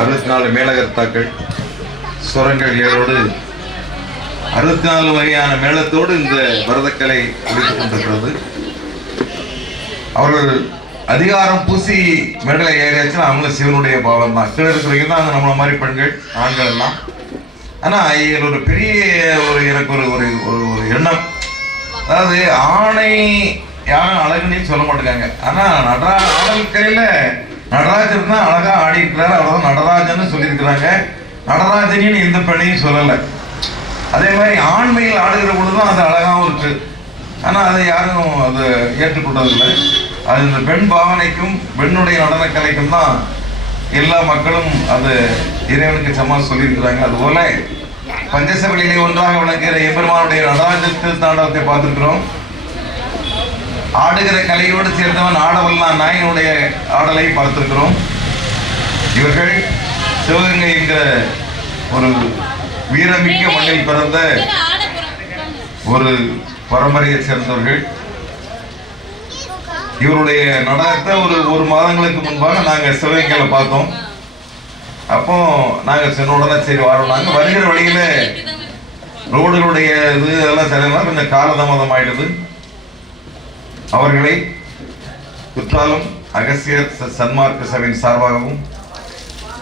64 மேளகர்த்தாக்கள் சுரங்கள் ஏழோடு 64 வகையான மேளத்தோடு இந்த பரதக்கலை ஒழித்துக் கொண்டிருக்கிறது. அவர்கள் அதிகாரம் பூசி மேடலை ஏறியாச்சுன்னா அவங்களும் சிவனுடைய பாவம் தான். கீழே இருக்கிறவங்க தான் அங்கே நம்மள மாதிரி பெண்கள் ஆண்கள் எல்லாம். ஆனால் இதில் ஒரு பெரிய எனக்கு ஒரு எண்ணம், அதாவது ஆணை யாரும் அழகுன்னு சொல்ல மாட்டேங்காங்க. ஆனால் ஆடல் கலையில் நடராஜர் தான் அழகா ஆடி இருக்கிறாரு, அவ்வளோதான் நடராஜன்னு சொல்லியிருக்கிறாங்க. நடராஜனின்னு எந்த பெண்ணையும் சொல்லலை. அதே மாதிரி ஆண்மையில் ஆடுகிற பொழுதுதான் அது அழகாகவும் இருக்கு. ஆனால் அதை யாரும் அதை ஏற்றுக்கொண்டதில்லை. அது இந்த பெண் பாவனைக்கும் பெண்ணுடைய நடனக்கலைக்கும் தான் எல்லா மக்களும் அது இறைவனுக்கு சமமாக சொல்லியிருக்கிறாங்க. அதுபோல பஞ்சசபையிலே ஒன்றாக விளங்குகிற எம்பெருமானுடைய நடராஜ தாண்டவத்தை பார்த்துருக்கிறோம். ஆடுகிற கலையோடு சேர்ந்தவன் ஆடவல்லான் நாயனுடைய ஆடலை பார்த்திருக்கிறோம். இவர்கள் சிவகங்கை என்கிற ஒரு வீரமிக்க மண்ணில் பிறந்த ஒரு பரம்பரையை சேர்ந்தவர்கள். இவருடைய நடனத்தை ஒரு மாதங்களுக்கு முன்பாக நாங்கள் சிவகங்கையில் பார்த்தோம். அப்போ நாங்கள் சென்ன உடனே சரி வரோம். நாங்கள் வருகிற வழியில ரோடுகளுடைய இது எல்லாம் சரியான கொஞ்சம் காலதாமதம் ஆயிடுது. அவர்களை குற்றாலம் அகசியர் சன்மார்க்க சபையின் சார்பாகவும்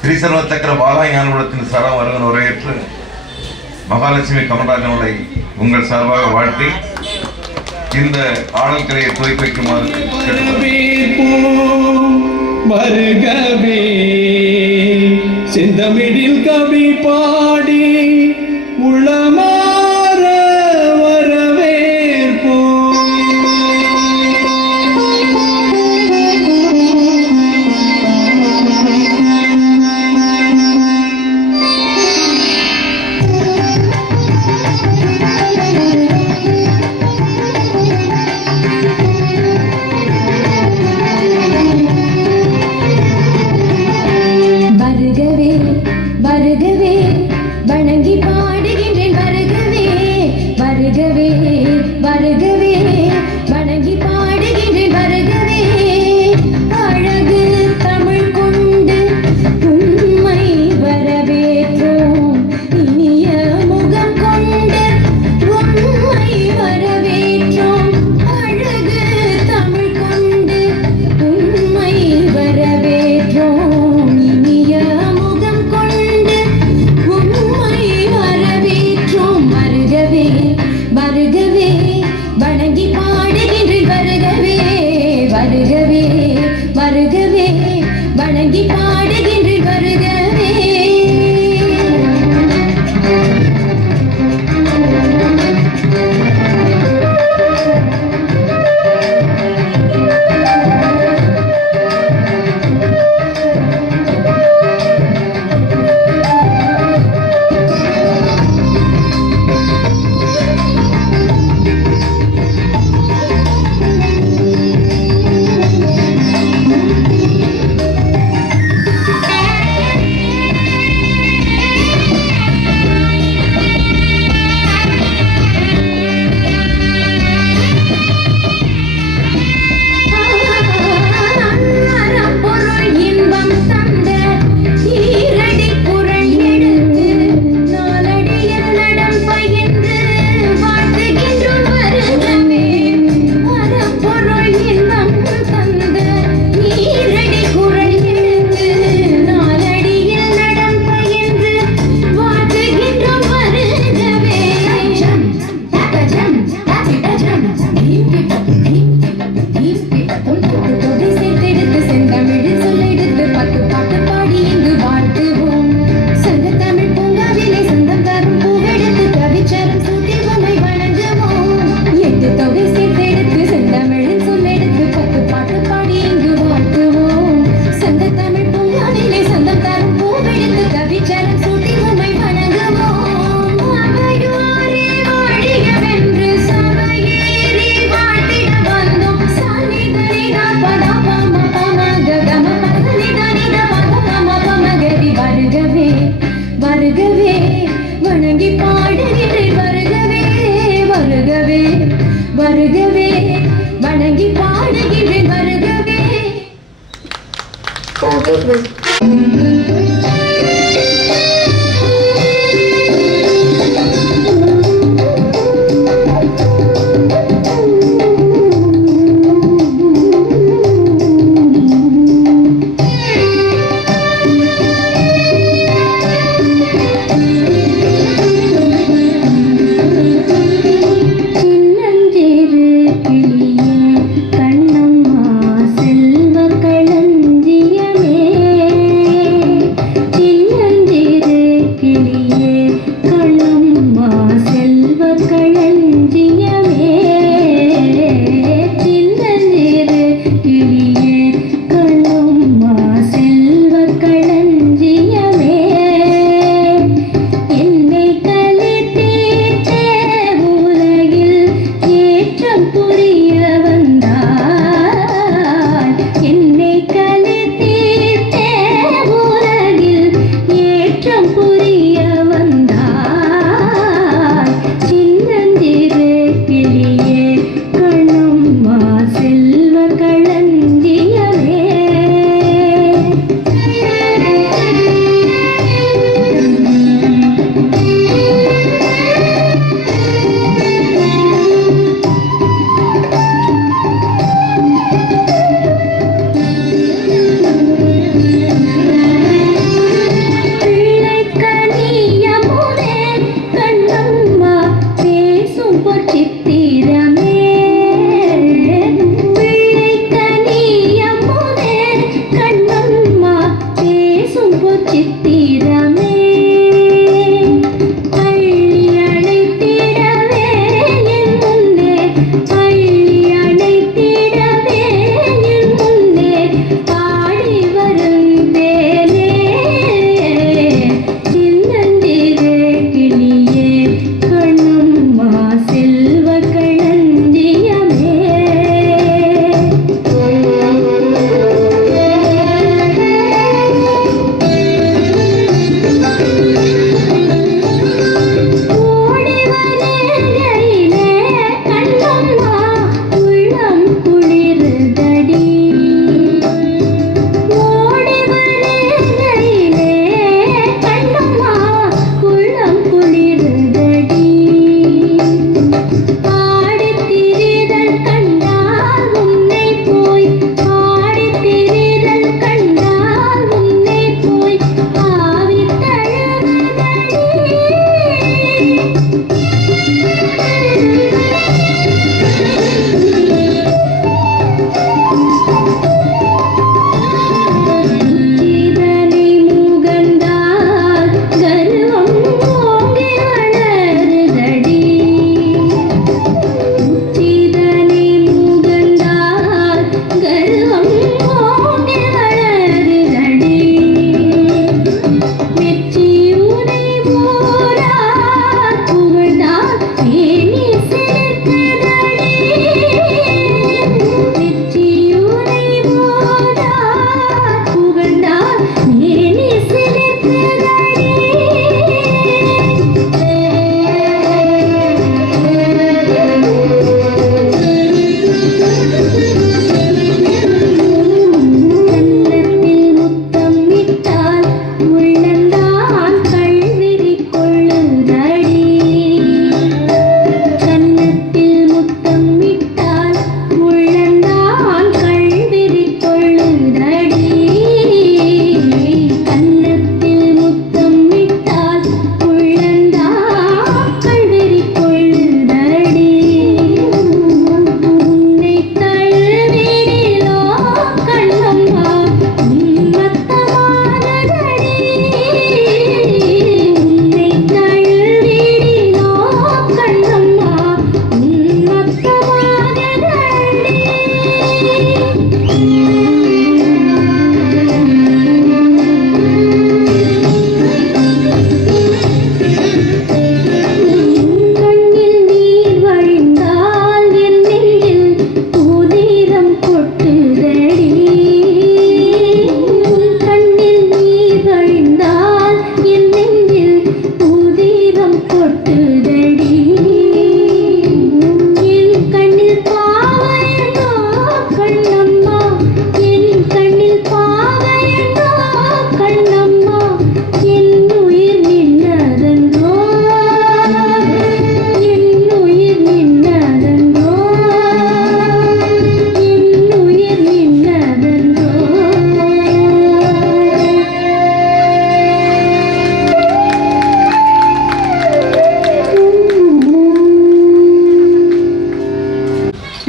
திரிசர்வ சக்கர பாலா ஞானபுரத்தின் சரம் வருகிற உரையேற்று மகாலட்சுமி கமலராஜனுடைய உங்கள் சார்பாக வாழ்த்தி இந்த ஆடல் கலையை துவக்கி வைக்குமாறு வருகவே செந்தமிழில் கவி பாடி உளமாற வரவேற்போம். வருகவே வருகவே வணங்கி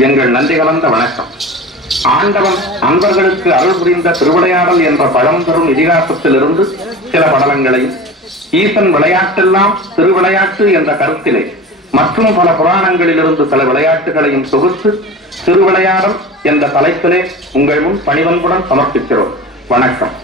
எங்கள் நன்றி கலந்த வணக்கம். ஆண்டவன் அன்பர்களுக்கு அருள் புரிந்த திருவிளையாடல் என்ற பழம்பெரும் இதிகாசத்திலிருந்து சில படலங்களையும், ஈசன் விளையாட்டெல்லாம் திருவிளையாட்டு என்ற கருத்திலே மற்றும் பல புராணங்களிலிருந்து சில விளையாட்டுகளையும் தொகுத்து திருவிளையாடல் என்ற தலைப்பிலே உங்கள் முன் பணிவன்புடன் சமர்ப்பிக்கிறோம். வணக்கம்.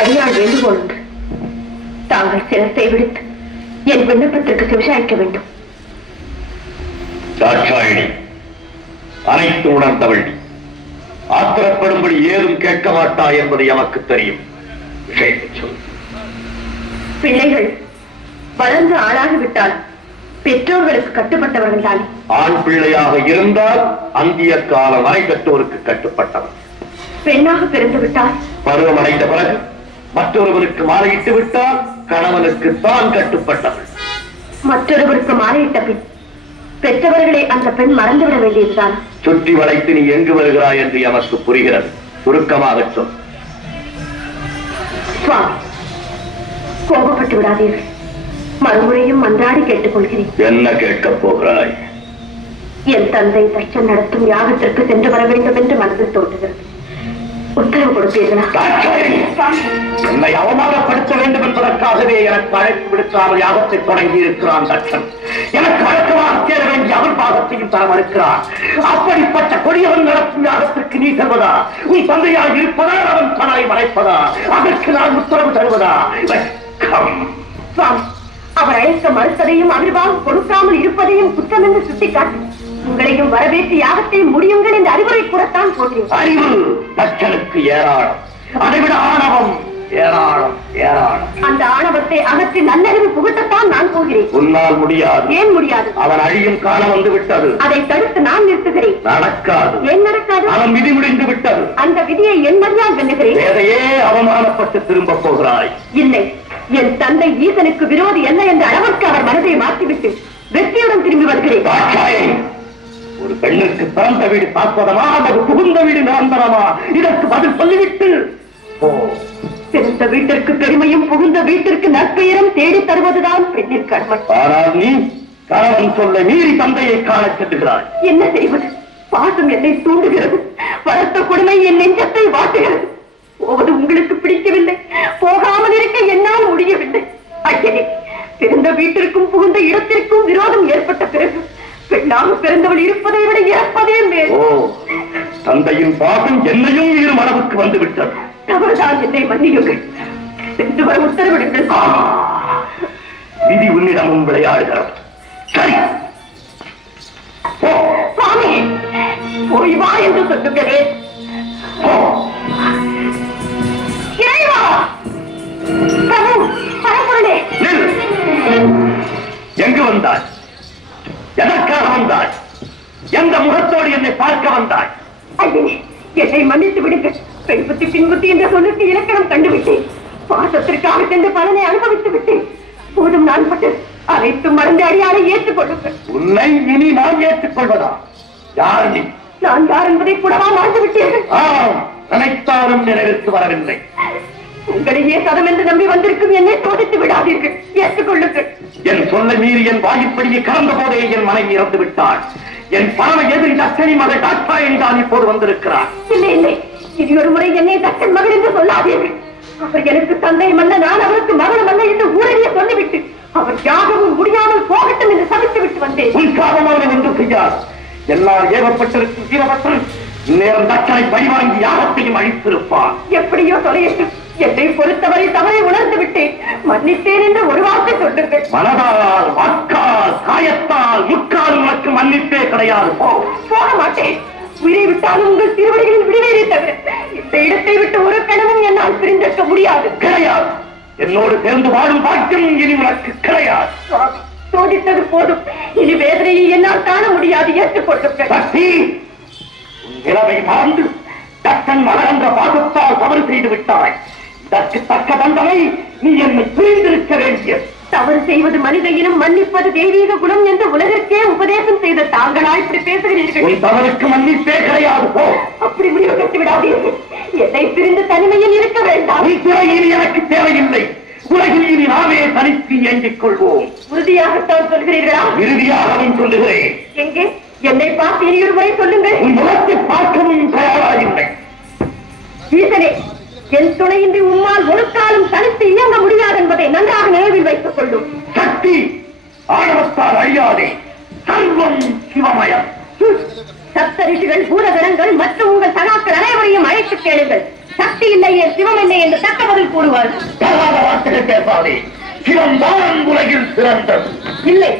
அடியாள் வேண்டுகோள் உண்டு. தாங்கள் சிரத்தை விடுத்து என் விண்ணப்பத்திற்கு செவிசாய்க்க வேண்டும். தாட்சாயினி அனைத்து உணர்ந்தவள், ஆத்திரப்படும்படி ஏதும் கேட்க மாட்டாய் என்பது எமக்கு தெரியும். பிள்ளைகள் வளர்ந்து ஆளாகிவிட்டால் பெற்றோர்களுக்கு கட்டுப்பட்டவர்கள் தானே. ஆண் பிள்ளையாக இருந்தால் அந்திய காலம் வரை பெற்றோருக்கு கட்டுப்பட்டவர். பெண்ணாக பிறந்து விட்டால் பருவம் அடைந்த பிறகு மற்றொருவருக்கு மாலையிட்டு விட்டால் கணவனுக்கு தான் கட்டுப்பட்டவள். மற்றொருவருக்கு மாலையிட்ட பின் பெற்றவர்களை அந்த பெண் மறந்துவிட வேண்டியதுதான். சுற்றி வளைத்து நீ எங்கு வருகிறாய் என்று எமக்கு புரிகிறது. சுருக்கமாக சொல். சுவாமி, கோபப்பட்டு விடாதீர்கள். மறுமுறையும் மன்றாடி கேட்டுக் கொள்கிறேன். என்ன கேட்கப் போகிறாய்? என் தந்தை தட்சன் நடத்தும் யாகத்திற்கு சென்று வர வேண்டும் என்று மனதில் தோன்றுகிறது. உத்தரவு கொடுப்பீர்களா? என்னை அவமானப்படுத்த வேண்டும் என்பதற்காகவே எனக்கு அழைப்பு விடுக்காமல் யாகத்தை தொடங்கி இருக்கிறான் தட்சன். எனக்கு வழக்கமாக சேர வேண்டிய அவன் பாகத்தையும் தர மறுக்கிறான். அப்படிப்பட்ட கொடியவன் நடத்தும் யாகத்திற்கு நீ செல்வதா? உன் தந்தையாக இருப்பதா? அவன் தன்னை மறைப்பதா? அதற்கு நான் உத்தரவு தருவதா? சுவாமி, அவர் அழைக்க மறுத்ததையும் அவிர்வாகம் கொடுக்காமல் இருப்பதையும் குற்றம் என்று சுட்டிக்காட்டி உங்களையும் வரவேற்று யாகத்தை முடியுங்கள் என்று அறிவுரை கூறத்தான் போகிறேன். அறிவு தட்சனுக்கு ஏராளம், அதைவிட ஆணவம் ஏராளம் ஏராளம். அந்த ஆணவத்தை அகற்றி நல்லறிவு புகட்டத்தான் நான் போகிறேன். உன்னால் முடியாது. ஏன் முடியாது? அவன் அழியும் காலம் வந்து விட்டது. அதை தடுத்து நான் நிறுத்துகிறேன். நடக்காது. ஏன் நடக்காது? அவன் விதி முடிந்து விட்டது. அந்த விதியை என் மதியால் வெல்லுகிறேன். வேதையே அவமானப்பட்டு திரும்ப போகிறாய். இல்லை, என் தந்தை ஈசனுக்கு விரோதி என்ன என்ற அளவிற்கு அவர் மனதை மாற்றிவிட்டு வெற்றியுடன் திரும்பி வருகிறேன். ஒரு பெண்ணுக்கு பிறந்த வீடு தாக்குவதமா அல்லது புகுந்த வீடு நிரந்தரமா? இதற்கு பதில் சொல்லிவிட்டு பிறந்த வீட்டிற்கு பெருமையும் புகுந்த வீட்டிற்கு நற்பெயரும் தேடி தருவதுதான் பெண்ணின் கடமை. ஆனால் நீ கணவன் சொல்ல மீறி தந்தையை காண செல்லுகிறாய். என்ன செய்வது? பாசம் என்னை தூண்டுகிறது, வளர்த்த கொடுமை என் நெஞ்சத்தை வாட்டுகிறது. போவது உங்களுக்கு பிடிக்கவில்லை, போகாமல் இருக்க என்னால் முடியவில்லை. ஐயனே, பிறந்த வீட்டிற்கும் புகுந்த இடத்திற்கும் விரோதம் ஏற்பட்ட பிறகு பெண்ணாக பிறந்தவள் இருப்பதை விட இறப்பதே மேல். தந்தையின் பாசம் என்னையும் இரு மனவுக்கு வந்து விட்டது. தவறுதான், என்னை மன்னியுங்கள். சென்று வர உத்தரவிடுங்கள். விதி உன்னிடமும் விளையாடுகிறது. சரி, சுவாமி, போய் வா என்று சொல்லுகிறேன். இறைவா, பிரபு, பரம்பொருளே. எங்கு வந்தாய்? எதற்காக வந்தாய்? எந்த முகத்தோடு என்னை பார்க்க வந்தாய்? ஐயனே, என்னை மன்னித்து விடுங்கள். பெண் புத்தி பின் புத்தி என்ற சொல்லுக்கு இலக்கணம் கண்டுவிட்டேன். பாசத்திற்காக சென்று பலனை அனுபவித்து விட்டேன். போதும், நான் பட்டு அனைத்தும் மறந்து அடியாரை ஏற்றுக்கொள்ளுங்கள். உன்னை இனி நான் ஏற்றுக்கொள்வதா? யார் நீ? நான் யார் என்பதை கூடவா மறந்து விட்டீர்கள்? நினைத்தாலும் நினைவுக்கு வரவில்லை. உங்களையே சதம் என்று நம்பி வந்திருக்கும் என்னை சோதித்து விடாதீர்கள், ஏற்றுக்கொள்ளுங்கள். என் சொல்ல மீறி என் வாயிற்படியை கலந்த போதே என் மனைவி இறந்து விட்டாள். என் பரம எதிரி தட்சணி மகள் தாட்சாயணி தான் இப்போது வந்திருக்கிறார். இல்லை இல்லை, இது ஒரு முறை என்னை தட்சன் மகள் என்று சொல்லாதீர்கள். அவர் எனக்கு தந்தை மன்ன, நான் அவருக்கு மகள் அல்ல என்று ஊரடிய சொல்லிவிட்டு அவர் யாகவும் முடியாமல் போகட்டும் என்று சமைத்து விட்டு வந்தேன். உன் சாபமான என்று செய்யார். எல்லார் ஏவப்பட்டிருக்கும் வீரபத்திரன் நேரம் தட்சனை பழிவாங்கி யாகத்தையும் அழித்திருப்பார். எப்படியோ தொலையட்டும், என்னை பொறுத்தவரை தவறை உணர்ந்து விட்டேன், மன்னித்தேன் என்று ஒரு வார்த்தை சொல்லுங்கள். மனதால், வாக்கால், காயத்தால், முக்கால் உனக்கு மன்னிப்பே கிடையாது. போக மாட்டேன். உயிரை விட்டாலும் உங்கள் திருவடிகளில் விடுவேறே தவிர இந்த இடத்தை விட்டு ஒரு கணமும் என்னால் பிரிந்திருக்க முடியாது. கிடையாது. என்னோடு சேர்ந்து வாழும் பாக்கியம் இனி உனக்கு கிடையாது. சோதித்தது போதும், இனி வேதனையை என்னால் காண முடியாது, ஏற்றுக்கொள்ளுங்கள். சக்தி, உன் நிலவை மறந்து தக்கன் மகன்ற பாகத்தால் தவறு செய்து விட்டாய். இதற்கு தக்க தண்டனை நீ என்னை பிரிந்திருக்க வேண்டியது. தவறு செய்வது மனித இனம், மன்னிப்பது தெய்வீக குணம் என்று உலகிற்கே உபதேசம் செய்த தாங்களா இப்படி பேசுகிறீர்கள்? உன் தவறுக்கு மன்னிப்பே கிடையாது. போ. அப்படி முடிவு கட்டி விடாதீர்கள். என்னை பிரிந்து தனிமையில் இருக்க வேண்டாம். உன் துறை இனி எனக்கு தேவையில்லை. உலகில் இனி நாமே தனித்து இயங்கிக் கொள்வோம். உறுதியாகத்தான் சொல்கிறீர்களா? இறுதியாகவும் சொல்லுகிறேன். எங்கே? என்னை பார்த்து இனியொரு முறை சொல்லுங்கள். உன் முகத்தை பார்க்கவும் தயாராகில்லை. ஈசனே, என் துணையின்றி உம்மால் ஒரு காலம் தனித்து இயங்க முடியாது என்பதை நன்றாக நினைவில் வைத்துக் கொள்ளும். சக்தி, ஆணவத்தால் அழியாதே. சர்வம் சிவமயம். சப்த ரிஷிகள், பூதகணங்கள் மற்றும் உங்கள் சகாக்கள் அனைவரையும் அழைத்து கேளுங்கள். சக்தி இல்லையே சிவம் இல்லை என்று தக்க பதில் கூறுவார். வார்த்தைகள் பேசாதே. சிவம் தான் உலகில் சிறந்தது. இல்லை,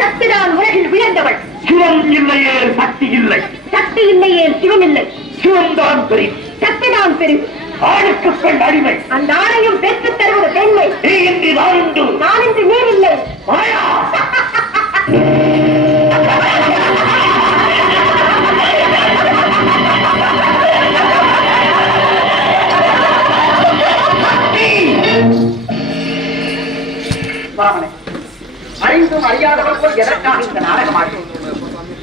சக்திதான் உலகில் உயர்ந்தவள். சிவம் இல்லையே சக்தி இல்லை. சக்தி இல்லையே சிவம் இல்லை. சிவம் தான் பெரிய, சக்திதான் பெரிது. ஆணுக்கு பெண் அடிமை. அந்த ஆணையும் பெற்று தருவது பெண்மை. நீ இன்றி நான் உண்டு. நான் இன்று நீர் இல்லை. மாயா. அறிந்தும் அறியாதவர்கள் எதற்காக இந்த நாடகமாகும்?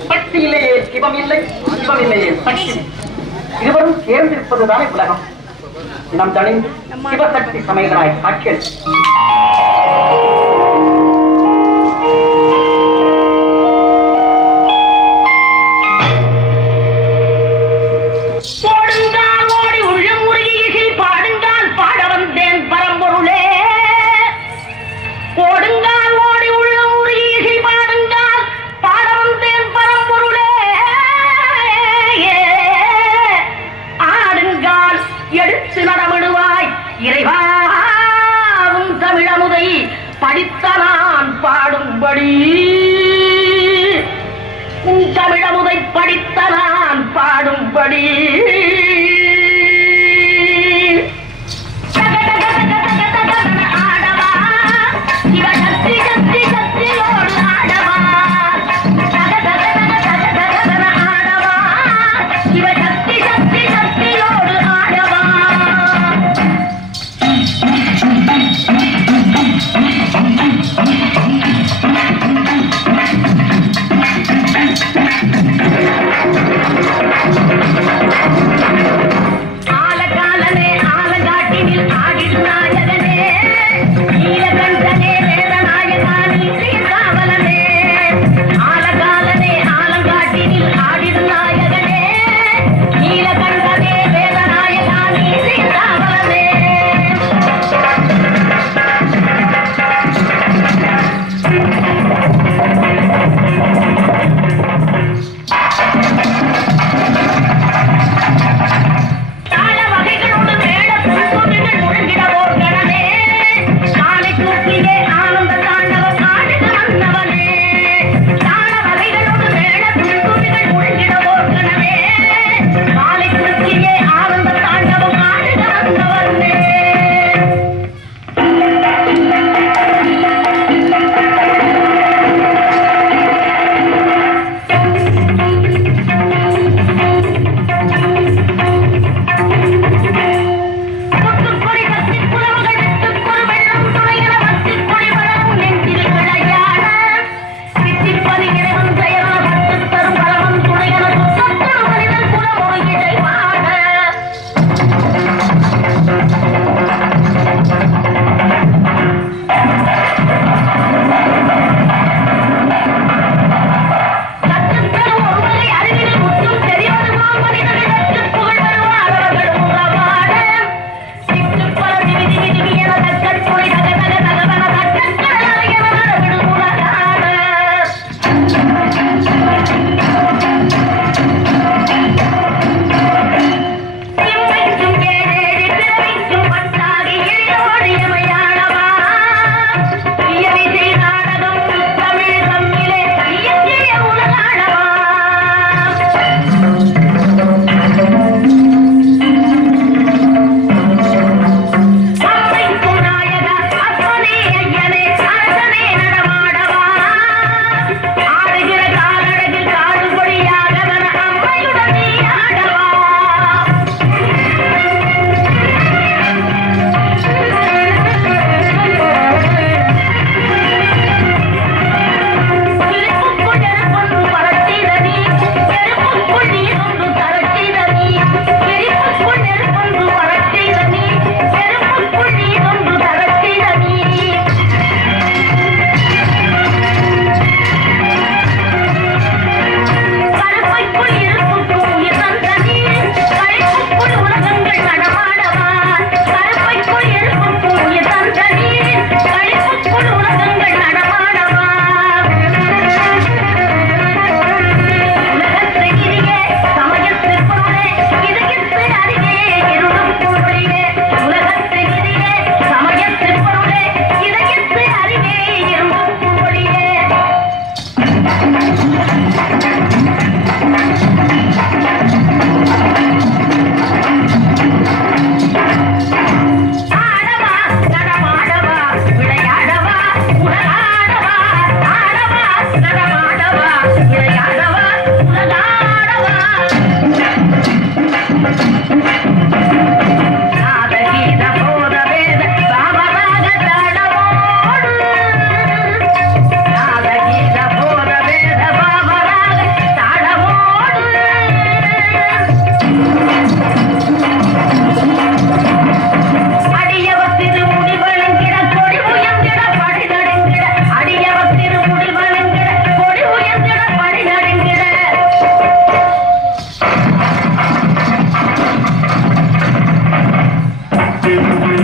பக்தி இல்லையே சிவம் இல்லை, சிவம் இல்லையே பக்தி. இருவரும் சேர்ந்திருப்பதுதானே உலகம். நம் தணிந்து சிவசக்தி சமயங்களாய் காட்சியல். இறைவாவும் தமிழமுதை படித்த நான் பாடும்படி, உன் தமிழமுதை படித்த நான் பாடும்படி. ஆடவா இவ சக்தி சக்தி சக்தியோடு ஆடவா. ஆடவா இவ சக்தி சக்தி சக்தியோடு ஆடவா. ஆலகாலனே ஆலகாட்டினில் ஆடிடும் நாயகனே, நீலகண்டனே வேதநாயகானி காவலனே. ஆலகாலனே ஆலங்காட்டினில் ஆடிடும் நாயகனே, நீலகண்டனே வேதநாயகானி காவலனே. Thank you.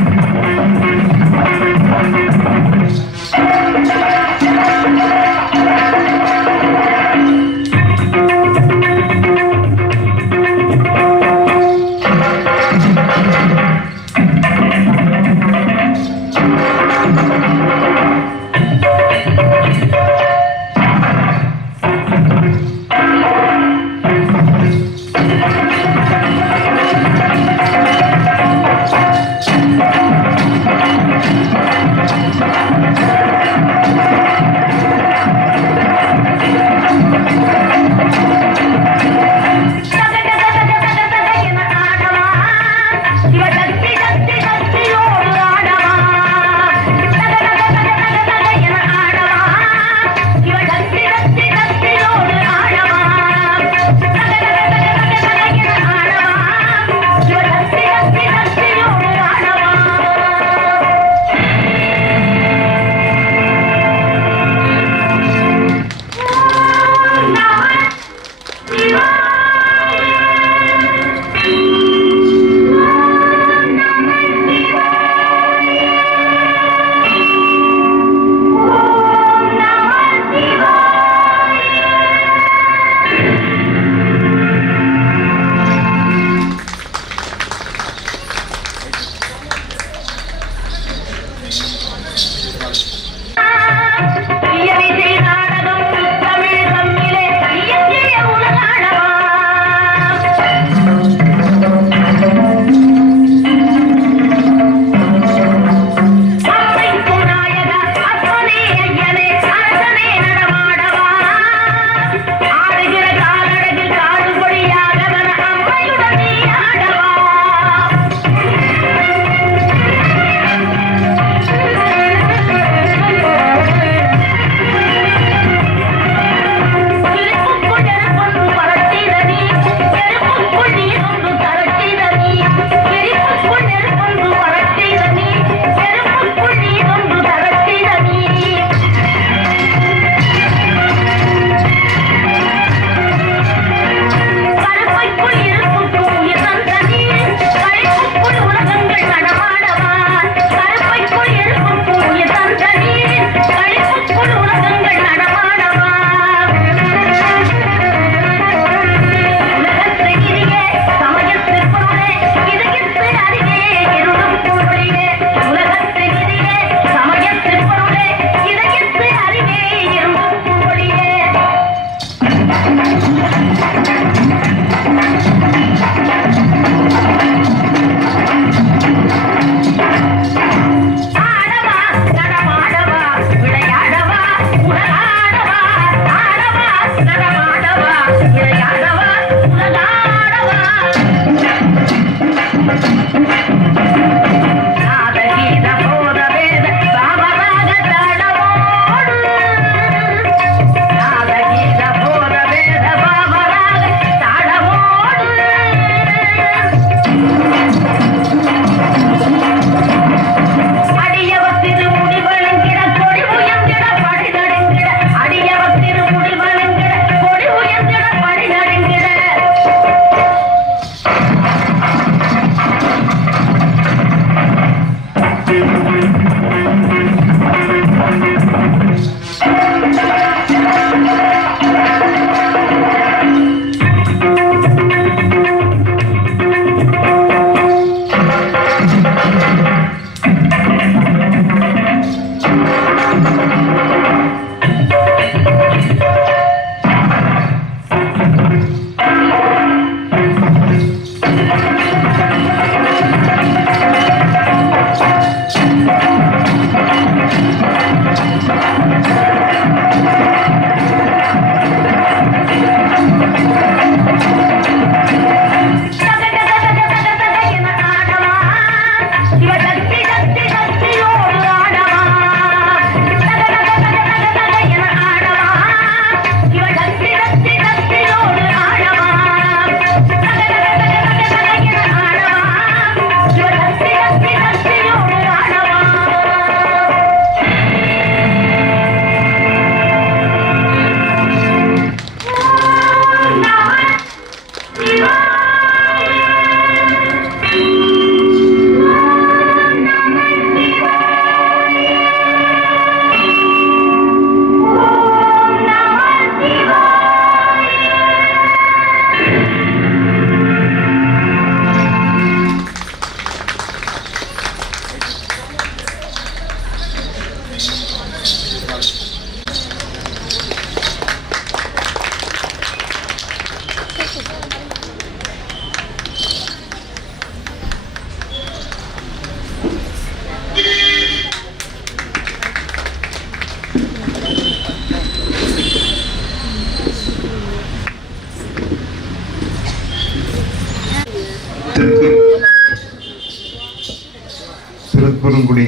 திருக்குறுங்குடி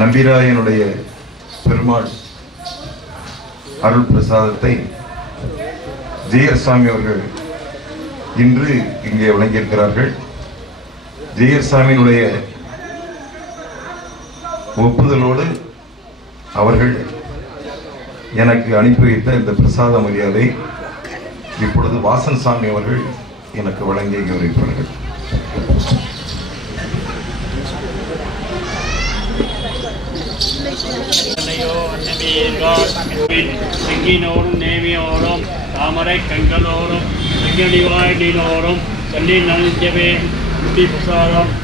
நம்பிராயனுடைய பெருமாள் அருள் பிரசாதத்தை ஜெயர் சாமி அவர்கள் இன்று இங்கே வழங்கியிருக்கிறார்கள். ஜெயர் சாமியினுடைய ஒப்புதலோடு அவர்கள் எனக்கு அனுப்பி வைத்த இந்த பிரசாத மரியாதை இப்பொழுது வாசன் சாமி அவர்கள் எனக்கு வழங்கி கௌரவிப்பார்கள். செங்கினோரும் நேமியோரும் தாமரை கண்களோரும் செங்கடிவாயினோரும் தண்ணி நலிஞ்சவே முடி பிரசாதம்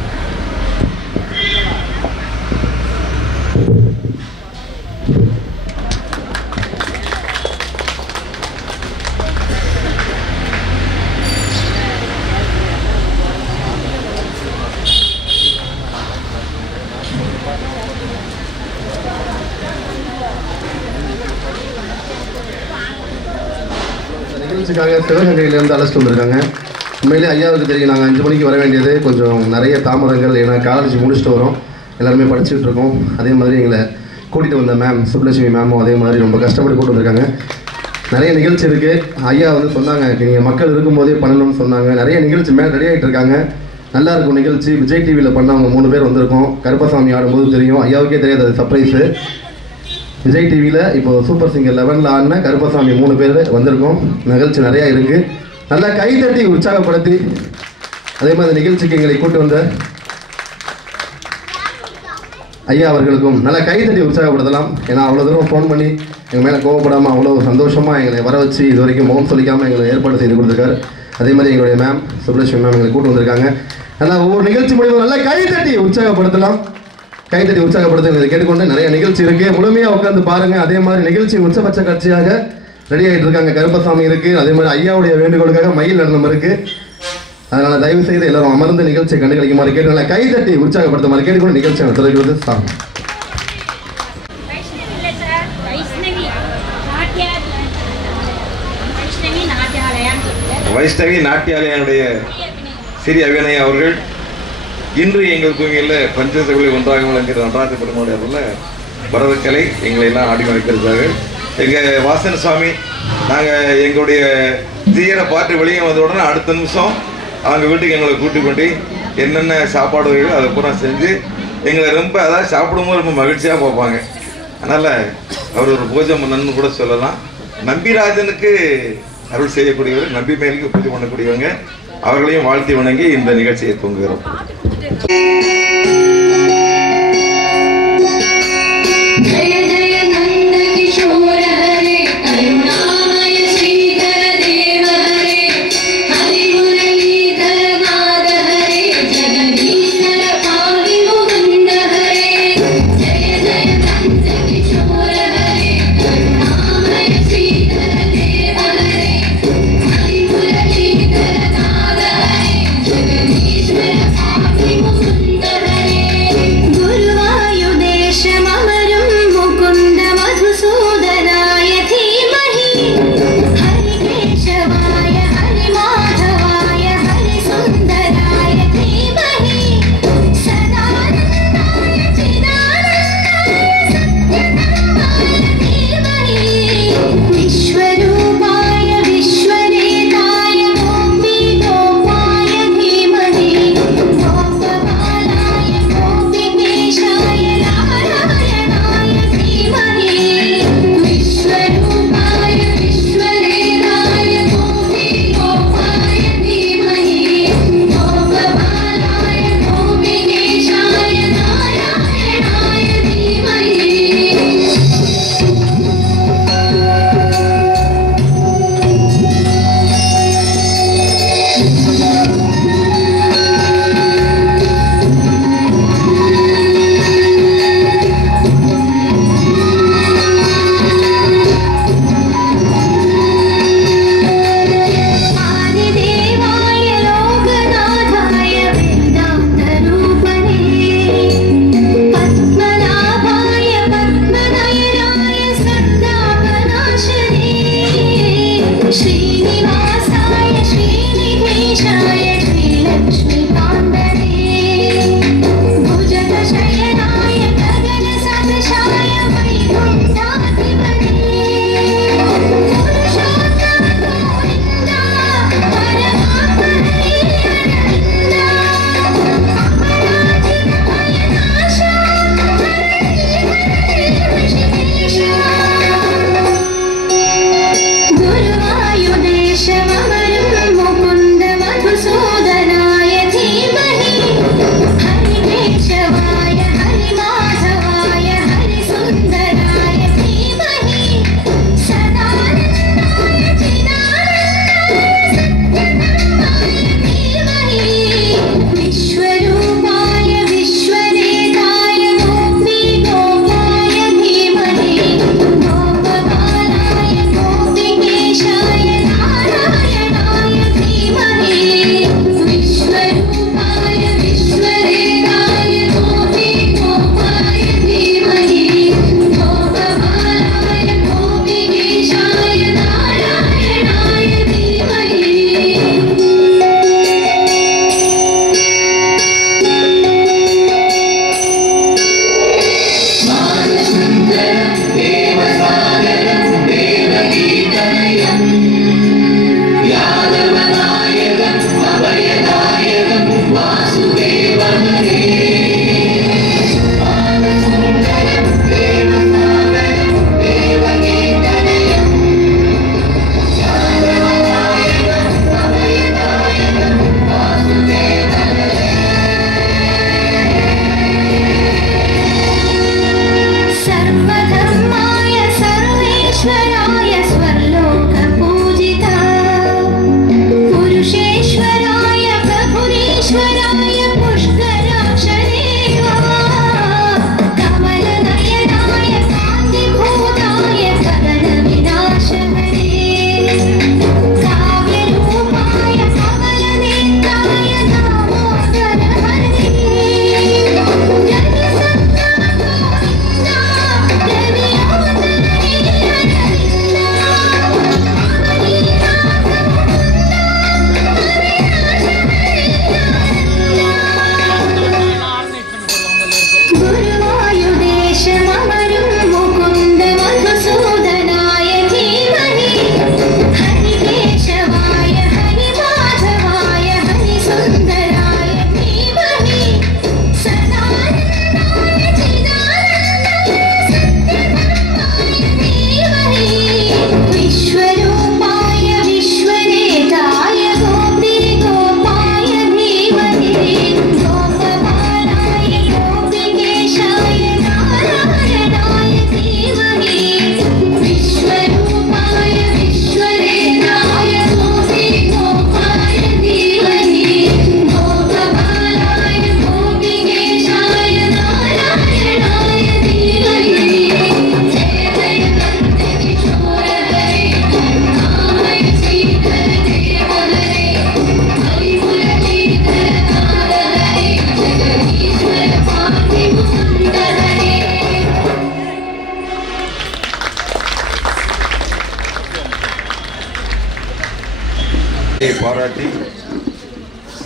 நிகழ்ச்சிக்காக சிவகங்கையிலேருந்து அழைச்சிட்டு வந்திருக்காங்க. உண்மையிலே ஐயாவுக்கு தெரியும், நாங்கள் 5 மணிக்கு வர வேண்டியது, கொஞ்சம் நிறைய தாமதங்கள். ஏன்னா காலேஜ் முடிச்சுட்டு வரோம், எல்லாருமே படிச்சுட்டு இருக்கோம். அதே மாதிரி எங்களை கூட்டிகிட்டு வந்த மேம் சுப்லட்சுமி மேமும் அதே மாதிரி ரொம்ப கஷ்டப்பட்டு கூட்டு வந்திருக்காங்க. நிறைய நிகழ்ச்சி இருக்குது. ஐயா வந்து சொன்னாங்க, நீங்கள் மக்கள் இருக்கும்போதே பண்ணணும்னு சொன்னாங்க. நிறைய நிகழ்ச்சி மேலே ரெடி ஆகிட்டு இருக்காங்க. நல்லா இருக்கும் நிகழ்ச்சி. விஜய் டிவியில் பண்ண அவங்க 3 பேர் வந்திருக்கோம். கருப்பசாமி ஆடும்போது தெரியும், ஐயாவுக்கே தெரியாது, அது சர்ப்ரைஸு. விஜய் டிவியில் இப்போ சூப்பர் சிங்கர் 11 ஆடின கருப்பசாமி 3 பேர் வந்திருக்கோம். நிகழ்ச்சி நிறையா இருக்குது. நல்லா கைதட்டி உற்சாகப்படுத்தி அதே மாதிரி நிகழ்ச்சிக்கு எங்களை கூட்டு வந்த ஐயா அவர்களுக்கும் நல்லா கைதட்டி உற்சாகப்படுத்தலாம். ஏன்னா அவ்வளோ தூரம் ஃபோன் பண்ணி எங்கள் மேலே கோவப்படாமல் அவ்வளோ சந்தோஷமாக எங்களை வர வச்சு இது வரைக்கும் முகம் சொல்லிக்காமல் எங்களை ஏற்பாடு செய்து கொடுத்துருக்காரு. அதே மாதிரி எங்களுடைய மேம் சுப்லட்சுமி மேம் எங்களை கூட்டு வந்திருக்காங்க. நல்லா ஒவ்வொரு நிகழ்ச்சி முடிவும் நல்லா கைதட்டி உற்சாகப்படுத்தலாம். கைத்தட்டி உற்சாகப்படுத்த கேட்டுக்கொண்டு நிறைய நிகழ்ச்சி இருக்கு, முழுமையாக உட்காந்து பாருங்க. அதே மாதிரி நிகழ்ச்சி உச்சபட்ச காட்சியாக ரெடி ஆகிட்டு இருக்காங்க. கருப்பசாமி இருக்கு, அதே மாதிரி ஐயாவுடைய வேண்டுகோளுக்காக மயில் நடனம் இருக்கு. அதனால தயவு செய்து எல்லாரும் அமர்ந்து நிகழ்ச்சியை கண்டுகளிக்குமாறு கேட்டு நல்லா கைதட்டி உற்சாகப்படுத்துமாறு கேட்டுக்கொண்டு நிகழ்ச்சியை தொடர்கிறது. சாமி வைஷ்ணவி நாட்டியாலயனுடைய சிறி அபிநயா அவர்கள் இன்று எங்கள் கோவிலில் பஞ்சசபைகளை ஒன்றாக வழங்குகிற நடராஜ பெருமாளுடைய பரதக்கலை எங்களை எல்லாம் ஆடி வைக்கிறதாக எங்கள் வாசன் சுவாமி நாங்கள் எங்களுடைய ஜீயரை பார்த்து வெளியே வந்த உடனே அடுத்த நிமிஷம் அவங்க வீட்டுக்கு எங்களை கூட்டி கொண்டு என்னென்ன சாப்பாடு வகைகளோ அதை பூரா செஞ்சு எங்களை ரொம்ப அதாவது சாப்பிடும்போது ரொம்ப மகிழ்ச்சியாக பார்ப்பாங்க. அதனால் அவர் ஒரு பூஜை மன்னன்னு கூட சொல்லலாம். நம்பிராஜனுக்கு அருள் செய்யக்கூடியவர், நம்பி மேலுக்கு பூஜை பண்ணக்கூடியவங்க, அவர்களையும் வாழ்த்தி வணங்கி இந்த நிகழ்ச்சியை துவங்குகிறோம். Jagannatha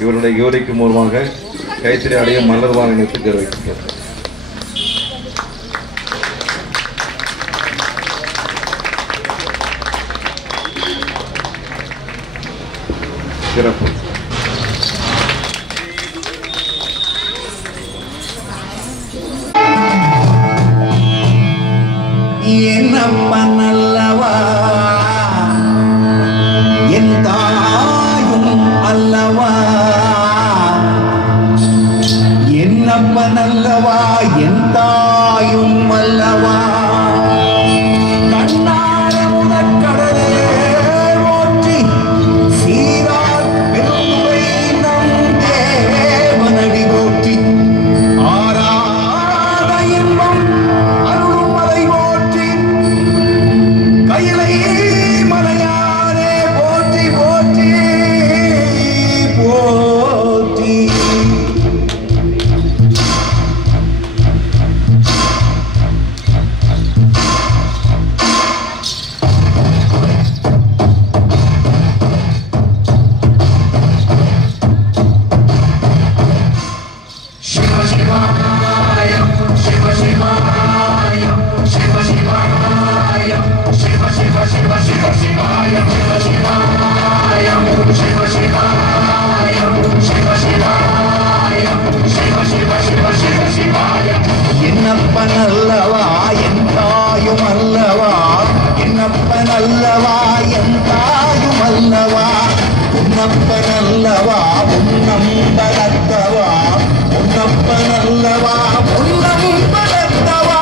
இவருடைய கௌரிக்கு மூலமாக கைத்தறி அடைய மலர் வாங்கினத்தை கௌரவிக்கிறார். சிறப்பு. என்னப்பன் அல்லவா என் தாயும் அல்லவா, என்னப்பன் அல்லவா என் தாயும் அல்லவா, கண்ணார முதற்கடலே ஓற்றி சீரார் பெருமை நம் தேவனடி போற்றி, ஆராத இன்பம் அருளும் மலை போற்றி, கையிலை மலையானே போற்றி போற்றி போற்றி. என்னப்பன் அல்லவா என் தாயும் அல்லவா, என்னப்பன் அல்லவா என் தாயும் அல்லவா, உன்னப்பன் அல்லவா உன்னம் பலத்தவா, உன்னப்பன் அல்லவா உன்னம் பலத்தவா.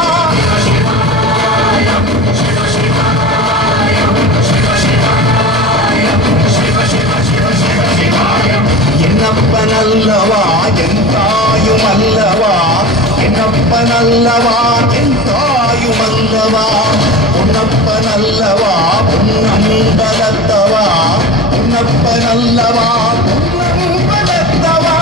என்னப்பன் அல்லவா என் தாயும் அல்லவா, என்னப்பன் அல்லவா என் தாயும் அல்லவா, உன்னப்பன் அல்லவா உன்னம் பலத்தவா, உன்னப்பன் அல்லவா உன்னம் பலத்தவா.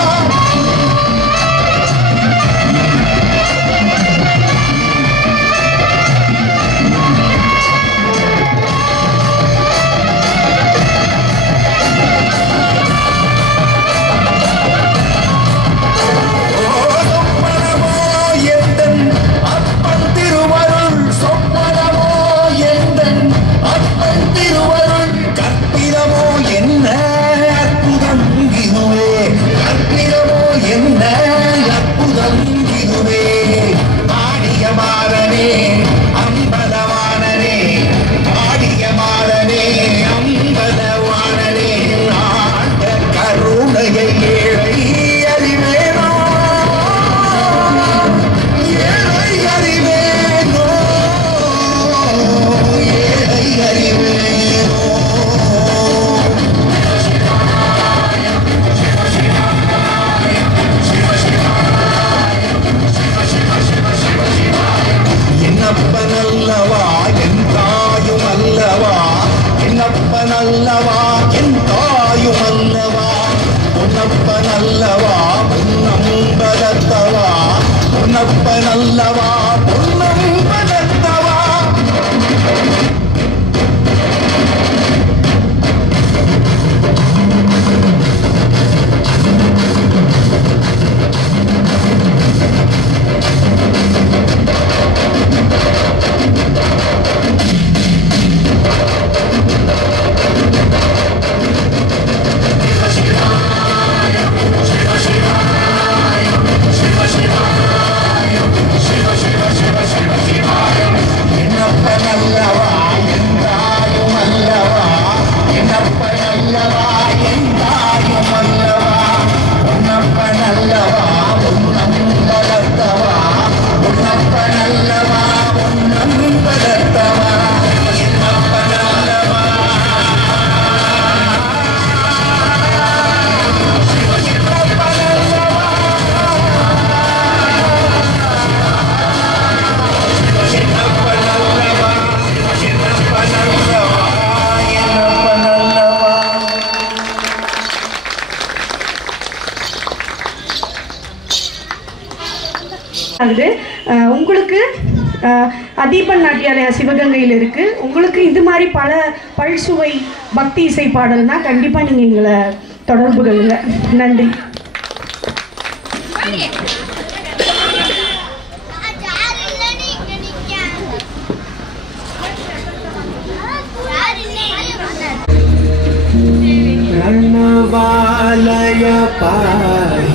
அல்லவா என் தாயும் அல்லவா, உன்னப்பன் அல்லவா உன்னம் பலத்தவா, உன்னப்பன் அல்லவா உன்னம் பலத்தவா. உங்களுக்கு அதீபன் நாட்டியாலயா சிவகங்கையில் இருக்குது. உங்களுக்கு இது மாதிரி பல பல்சுவை பக்தி இசை பாடல்னா கண்டிப்பாக நீங்கள் எங்களை தொடர்புகள்ல. நன்றி. रणवालय पाहि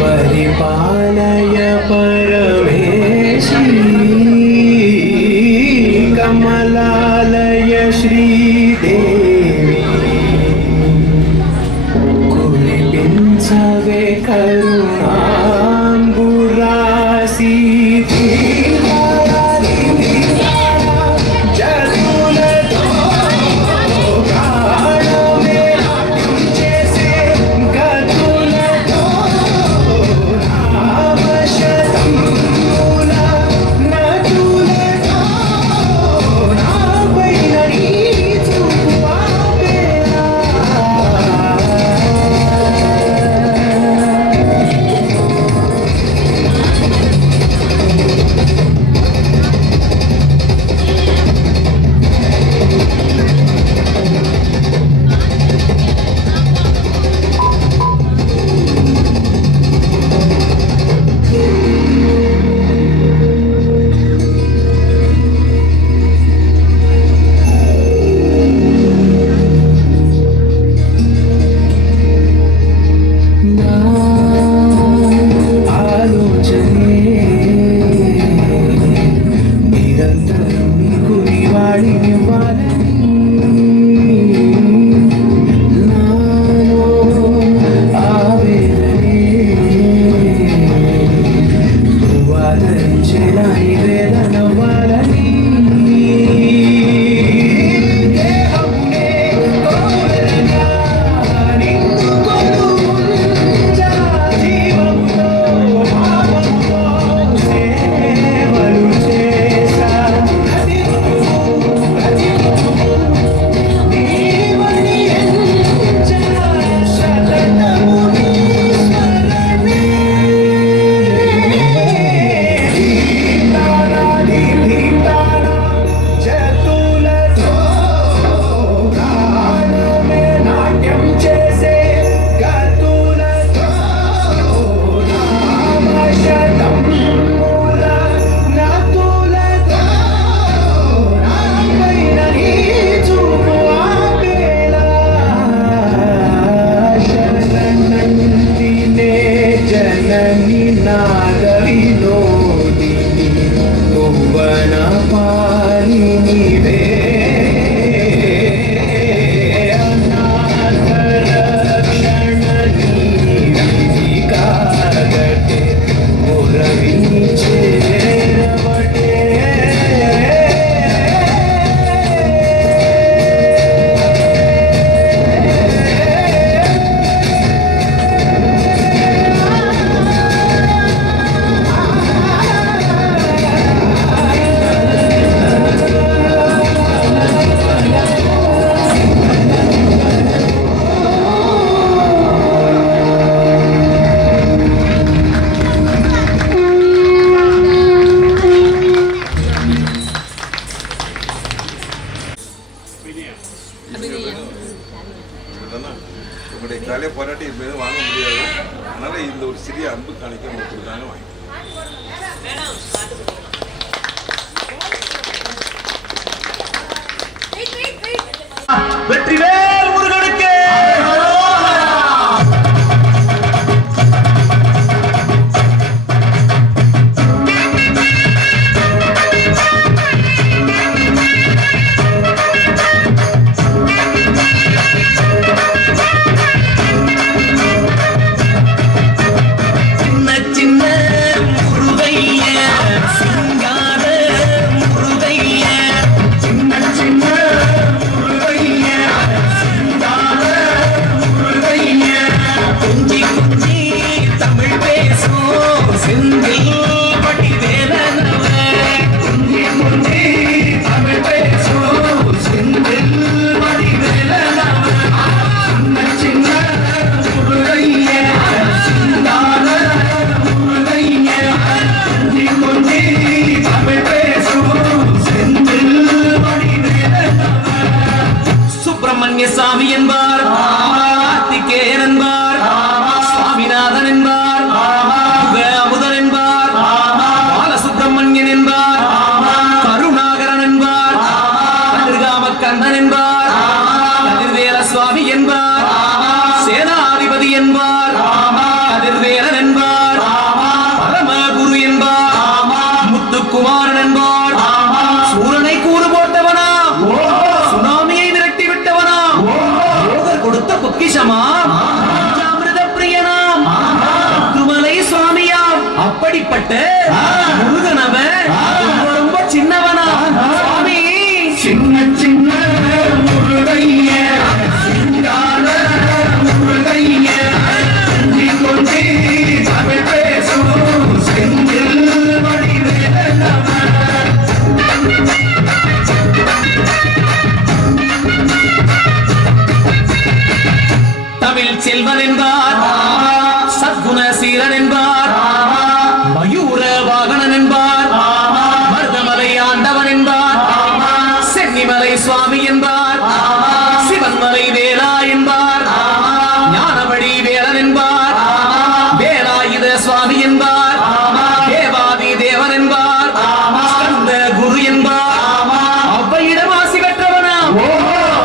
परिपालय परमेशी कमलालय श्रीदेवी कुलिपिंचवे करुणांबुरासी உங்களுடைய கலையை பாராட்டி எதுவும் வாங்க முடியாது. அதனால இந்த ஒரு சிறிய அன்பு காணிக்க உங்களுக்கு கொடுத்தாங்க வாங்கி. வெற்றிவேல் முருகனுக்கு அப்படிப்பட்ட முருகனவன் ரொம்ப சின்னவனா சுவாமி சின்ன சின்ன முருகைய சிங்கார முருகைய கொஞ்சி தமிழ் பேசும் செந்தில் தமிழ் செல்வன் என்பார் சத்குண சீரன் என்பார் மயூர வாகனன் என்பார் மருதமலை ஆண்டவன் என்பார் சென்னிமலை சுவாமி என்பார் சிவன்மலை வேலா என்பார் ஞானவழி வேலன் என்பார் வேலாயுத சுவாமி என்பார் தேவாதி தேவன் என்பார் ஸ்கந்த குரு என்பார் அவ்வையிடம் ஆசி பெற்றவனா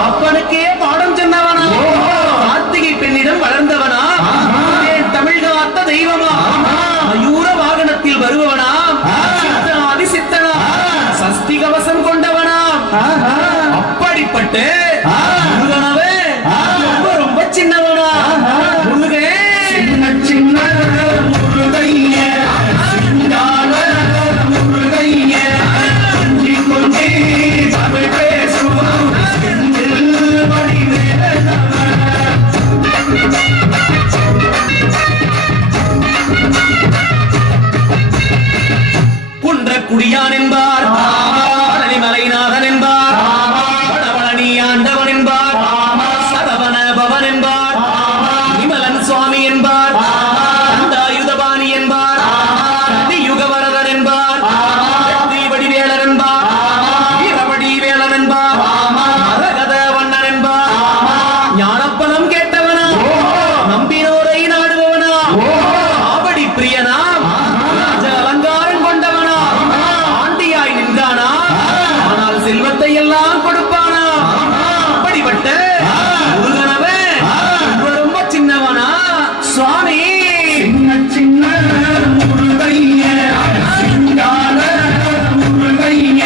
அப்பனுக்கே பாடம் சொன்னவனா கார்த்திகை பெண்ணிடம் வளர்ந்தவனா தமிழ் காத்த தெய்வமா மயூர வாகனத்தில் வருபவனா சித்தனாதி சித்தனா சஷ்டி கவசம் கொண்டவனா அப்படிப்பட்ட முருகனவே ரொம்ப ரொம்ப சின்னவனா முருகே சின்ன சின்ன முருகைய சிங்கார முருகைய கொஞ்சி கொஞ்சி தமிழ் பேசும் செந்தில் வடிவேலவன். குன்ற குடியான் என்பார் பழனிமலைநாதன் என்பார் வடபழனி ஆண்டவன் என்பார் சரவண பவன் என்பார் நிமலன் சுவாமி என்பார் தந்தாயுதபாணி என்பார் யுகவரதன் என்பார் வடிவேலர் என்பார் வீரவடி வேலன் என்பார் மரகத வண்ணன் என்பார் ஞானப்பணம் கேட்டவனா நம்பினோரை நாடுபவனா ஆவடி பிரியனா ராஜ அலங்காரம் கொண்டவனா ஆண்டியாய் நின்றானா ஆனால் செல்வத்தை எல்லாம் கொடுப்பானா அப்படிப்பட்ட முருகனவன் ரொம்ப ரொம்ப சின்னவனா சுவாமி சின்ன சின்ன முருகைய சிங்கார முருகைய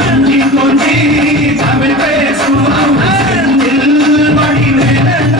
கொஞ்சி கொஞ்சி தமிழ் பேசும் செந்தில் வடிவேலவன்.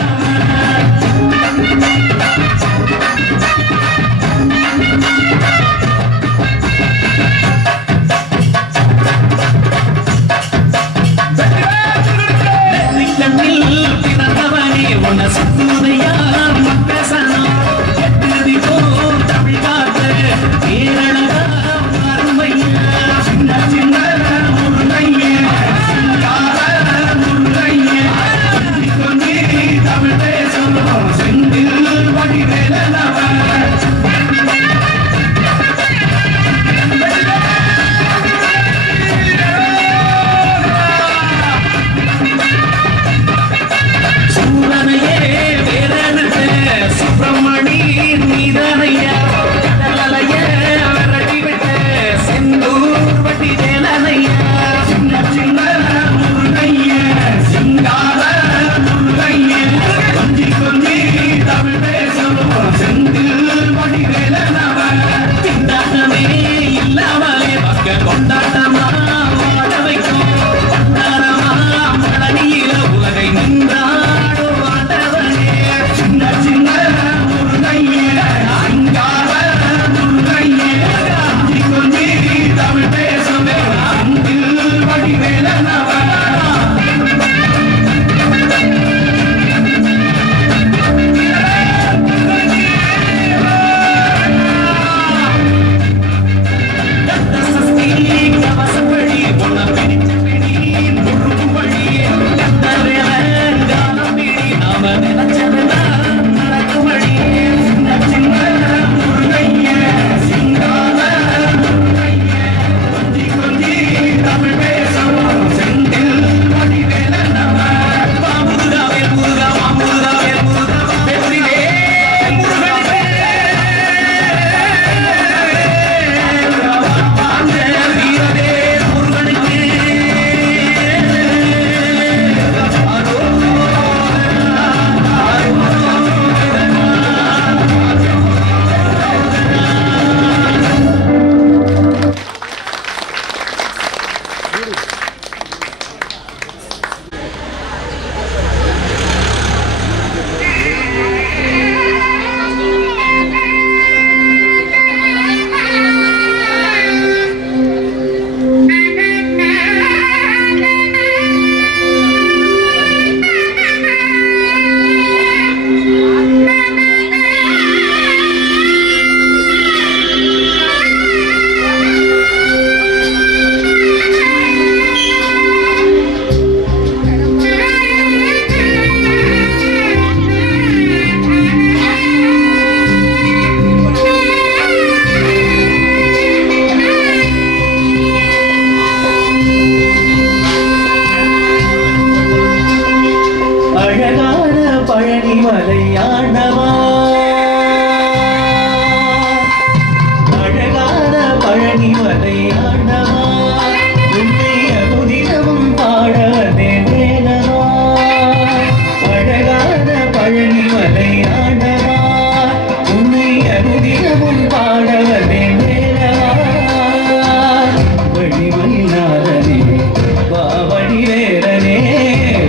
உன் பாடவர் வழிமணிநாதனே வாவடி வேலனே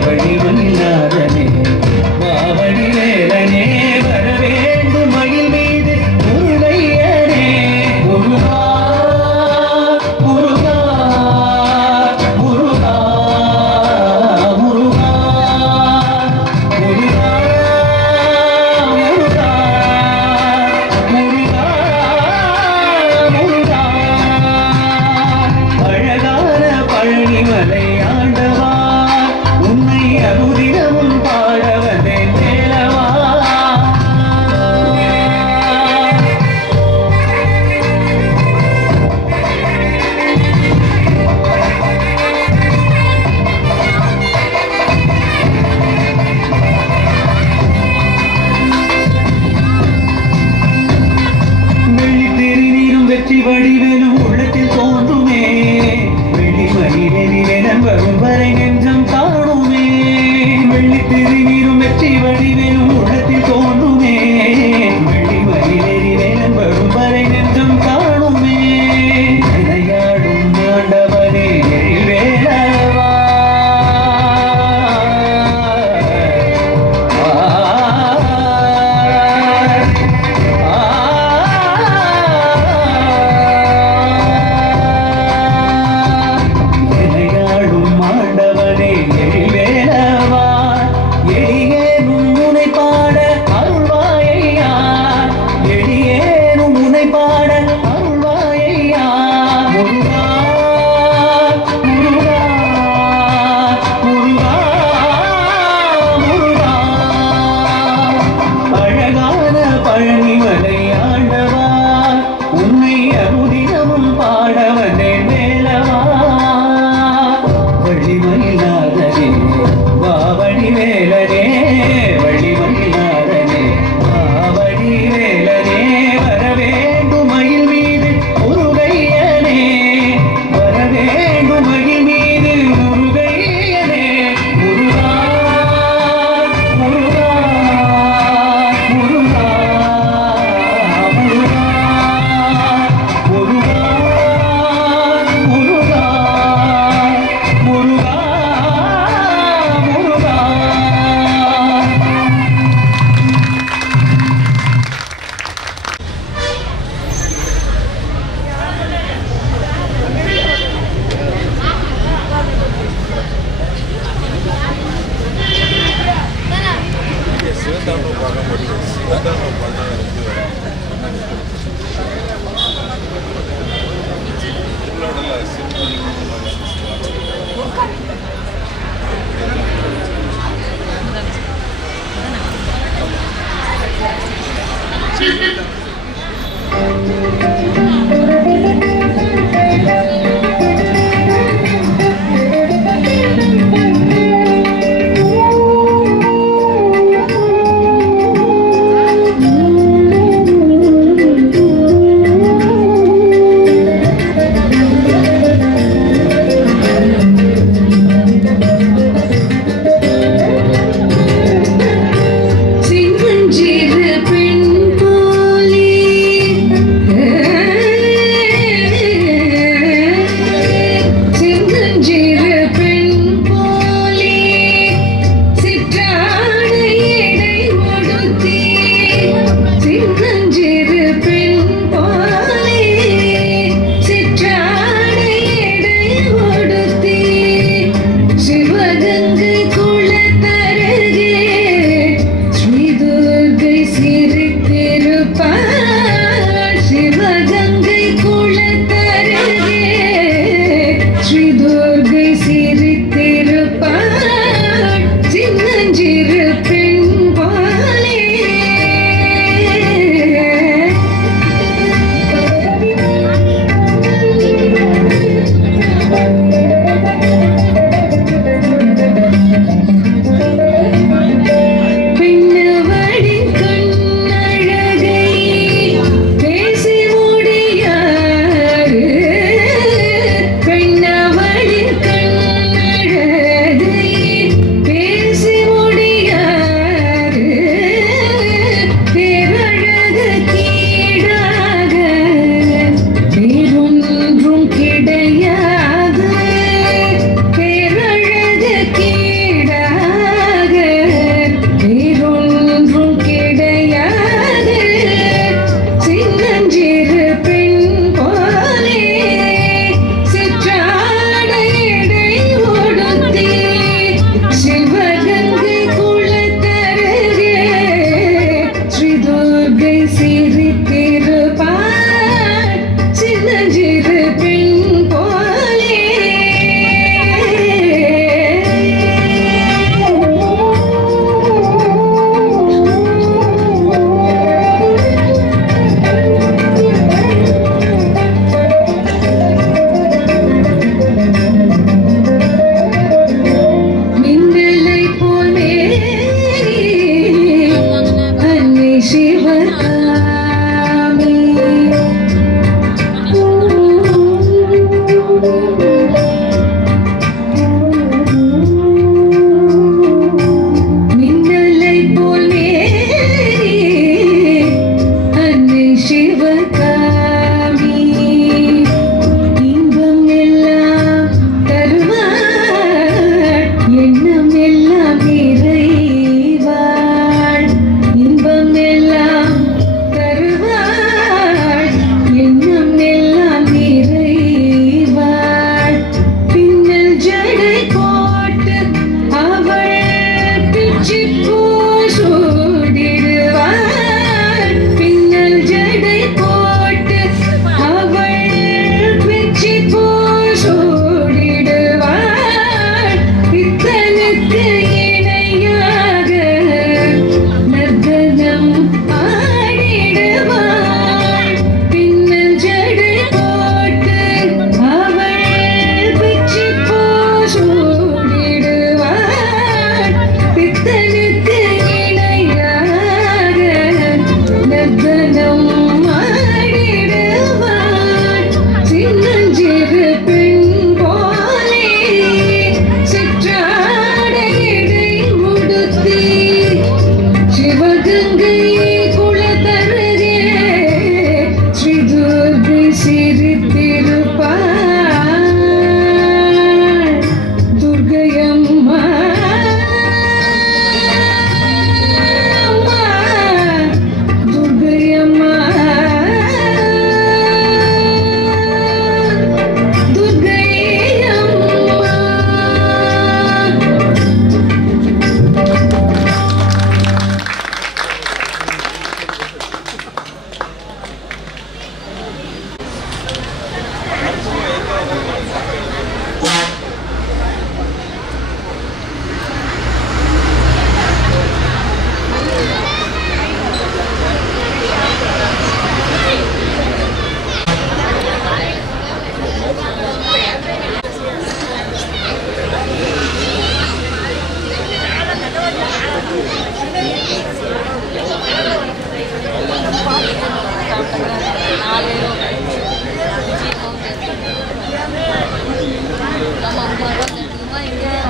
வழிமணிநாதனே வாவடி வேலனே வர வேண்டும் மயில் மீது முருகையனே முருகா முருகா முருகா முருகா முருகா முருகா முருகா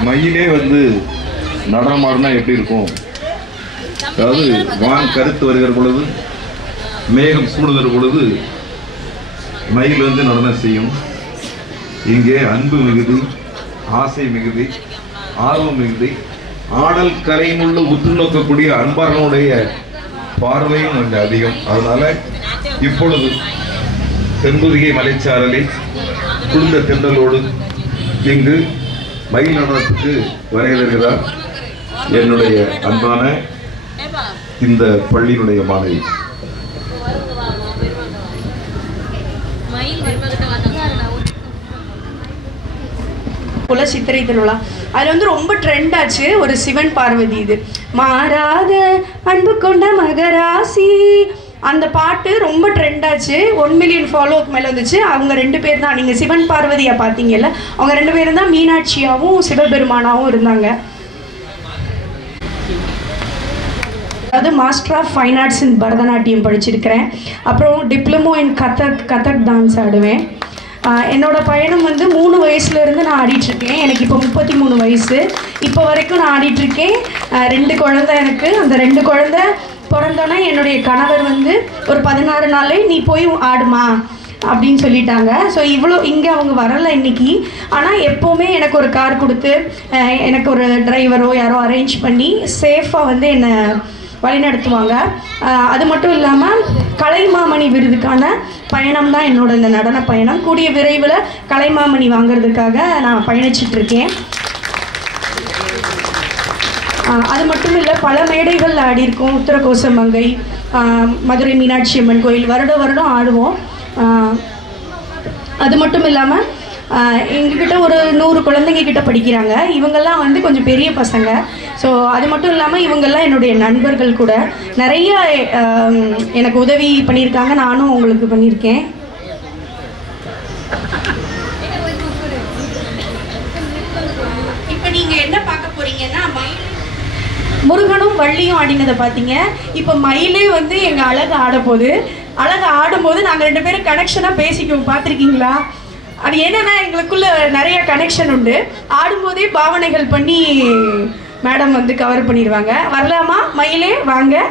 மயிலே வந்து நடனமாடினா எப்படி இருக்கும்? அதாவது வான் கருத்து வருகிற பொழுது, மேகம் சூடுகிற பொழுது மயில் வந்து நடனம் செய்யும். இங்கே அன்பு மிகுதி, ஆசை மிகுதி, ஆர்வம் மிகுதி, ஆடல் கலையினுள்ள உற்று நோக்கக்கூடிய அன்பார்களுடைய பார்வையும் கொஞ்சம் அதிகம். அதனால இப்பொழுது தென்புதிகை மலைச்சாரலில் குளிர்ந்த தென்றலோடு இங்கு மயில் நடனத்துக்கு வருகிறார் என்னுடைய அன்பான இந்த பள்ளியினுடைய மாணவி. போல சித்திரை திருவிழா அது வந்து ரொம்ப ட்ரெண்ட் ஆச்சு. ஒரு சிவன் பார்வதி, இது மாறாத அன்பு கொண்ட மகராசி, அந்த பாட்டு ரொம்ப ட்ரெண்ட் ஆச்சு. 1 மில்லியன் ஃபாலோவுக்கு மேலே வந்துச்சு. அவங்க 2 பேர் தான், நீங்கள் சிவன் பார்வதியை பார்த்தீங்கல்ல, அவங்க 2 பேரும் தான் மீனாட்சியாகவும் சிவபெருமானாகவும் இருந்தாங்க. அதாவது மாஸ்டர் ஆஃப் ஃபைன் ஆர்ட்ஸ் இன் பரதநாட்டியம் படிச்சிருக்கிறேன். அப்புறம் டிப்ளமோ இன் கதக் டான்ஸ் ஆடுவேன். என்னோட பயணம் வந்து 3 வயசுலேருந்து நான் ஆடிட்டுருக்கேன். எனக்கு இப்போ 33 வயசு. இப்போ வரைக்கும் நான் ஆடிட்டுருக்கேன். 2 குழந்தை எனக்கு. அந்த 2 குழந்தை பிறந்தோன்னே என்னுடைய கணவர் வந்து ஒரு 16 நாளே நீ போய் ஆடுமா அப்படின்னு சொல்லிட்டாங்க. ஸோ இவ்வளோ இங்கே அவங்க வரலை இன்னைக்கு. ஆனால் எப்போவுமே எனக்கு ஒரு கார் கொடுத்து எனக்கு ஒரு டிரைவரோ யாரோ அரேஞ்ச் பண்ணி சேஃபாக வந்து என்னை வழிநடத்துவாங்க. அது மட்டும் இல்லாமல் கலைமாமணி விருதுக்கான பயணம் தான் என்னோட இந்த நடன பயணம். கூடிய விரைவில் கலைமாமணி வாங்கிறதுக்காக நான் பயணிச்சிட்ருக்கேன். அது மட்டும் இல்லை, பல மேடைகள் ஆடியிருக்கோம். உத்தரகோசமங்கை, மதுரை மீனாட்சி அம்மன் கோயில் வருடம் ஆடுவோம். அது மட்டும் இல்லாமல் எங்ககிட்ட ஒரு 100 குழந்தைங்க கிட்ட படிக்கிறாங்க. இவங்கெல்லாம் வந்து கொஞ்சம் பெரிய பசங்க. ஸோ அது மட்டும் இல்லாமல் இவங்கெல்லாம் என்னுடைய நண்பர்கள் கூட. நிறைய எனக்கு உதவி பண்ணியிருக்காங்க, நானும் அவங்களுக்கு பண்ணியிருக்கேன். இப்போ நீங்கள் என்ன பார்க்க போறீங்கன்னா, முருகனும் வள்ளியும் ஆடினதை பார்த்தீங்க. இப்போ மயிலே வந்து எங்கள் அழகு ஆடப்போகுது. அழகு ஆடும்போது நாங்கள் 2 பேரும் கனெக்ஷனாக பேசிக்குவோம். பார்த்துருக்கீங்களா? அது என்னன்னா, எங்களுக்குள்ள நிறைய கனெக்ஷன் உண்டு. ஆடும்போதே பாவனைகள் பண்ணி மேடம் வந்து கவர் பண்ணிடுவாங்க. வரலாமா மயிலே? வாங்க.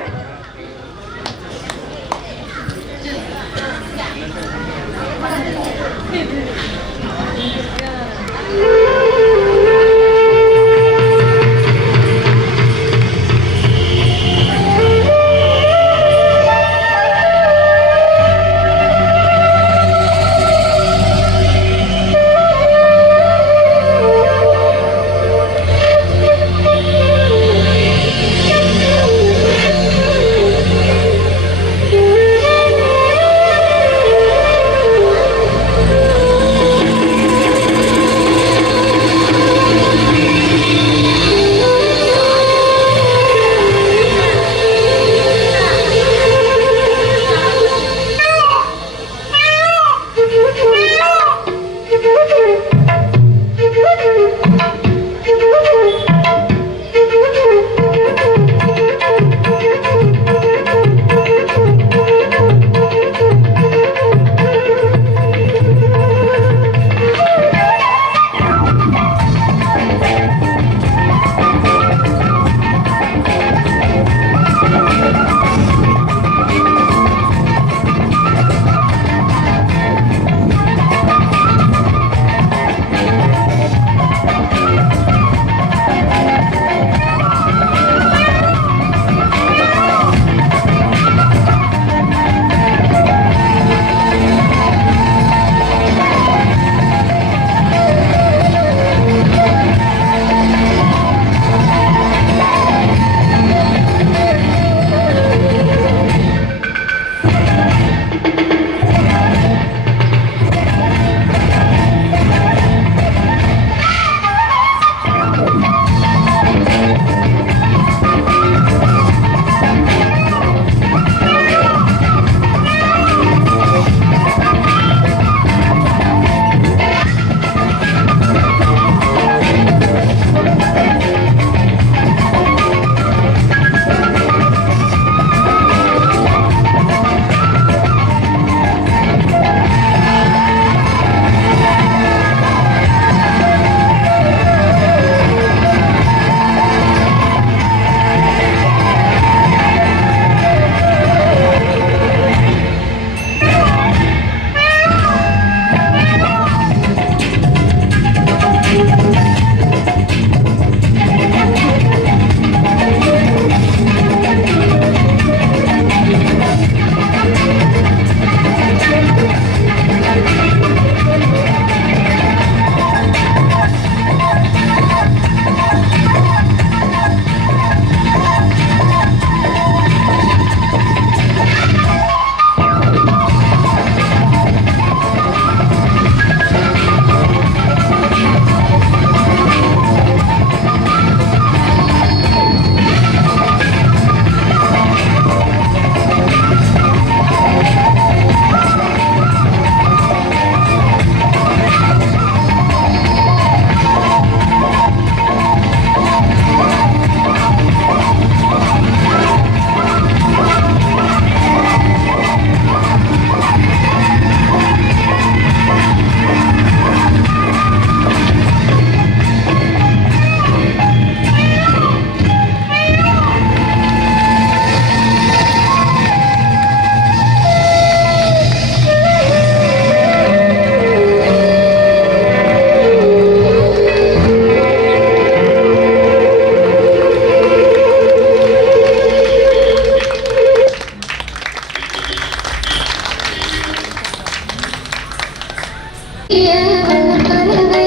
மன்ன பறவை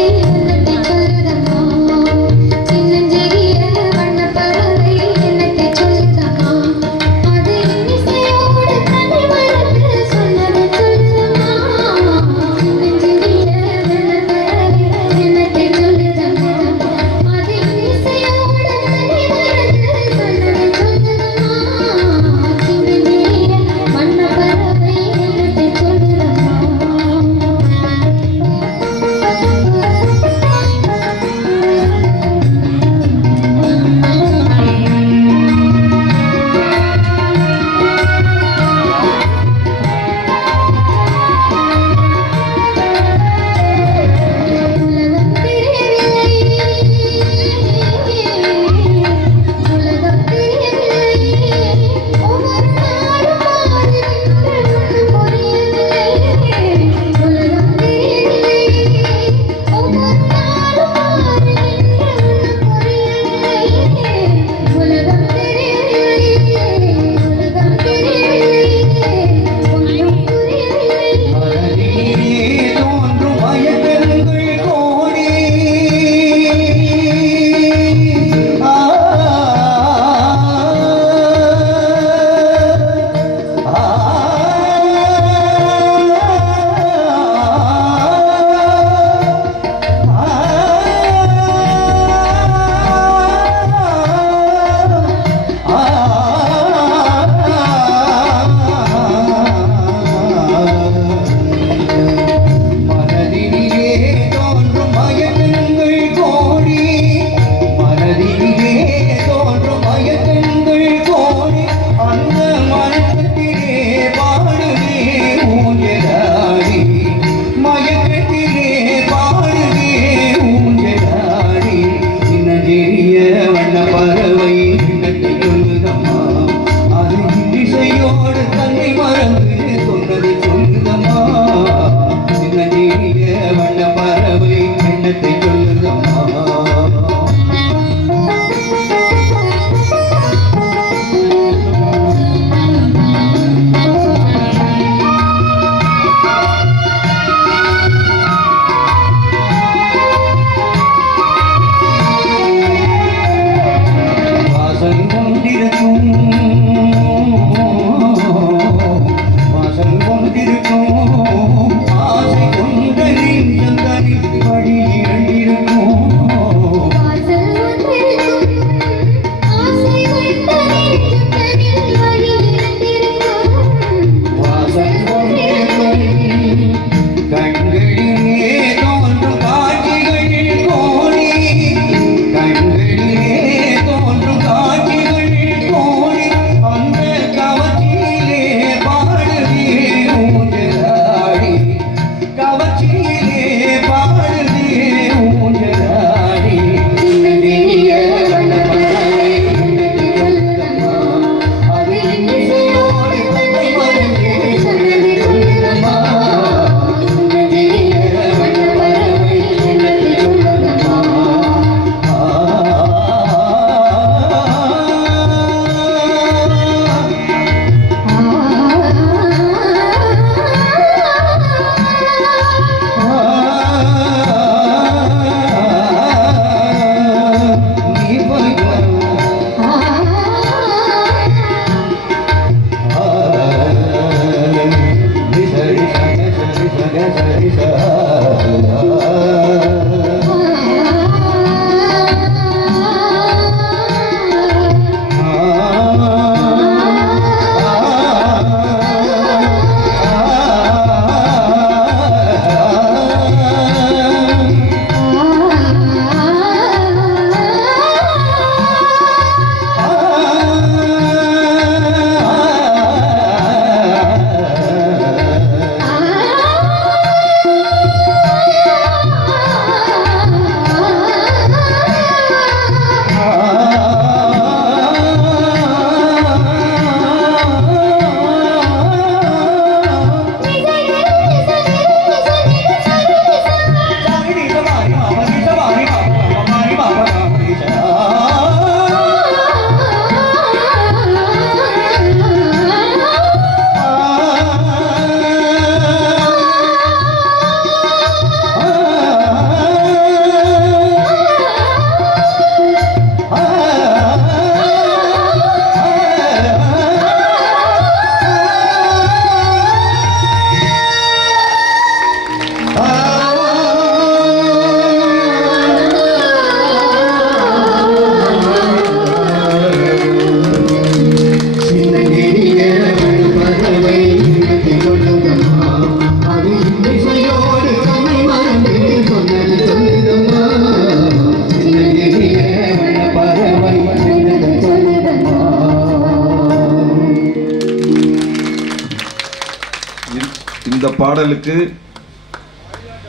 இந்த பாடலுக்கு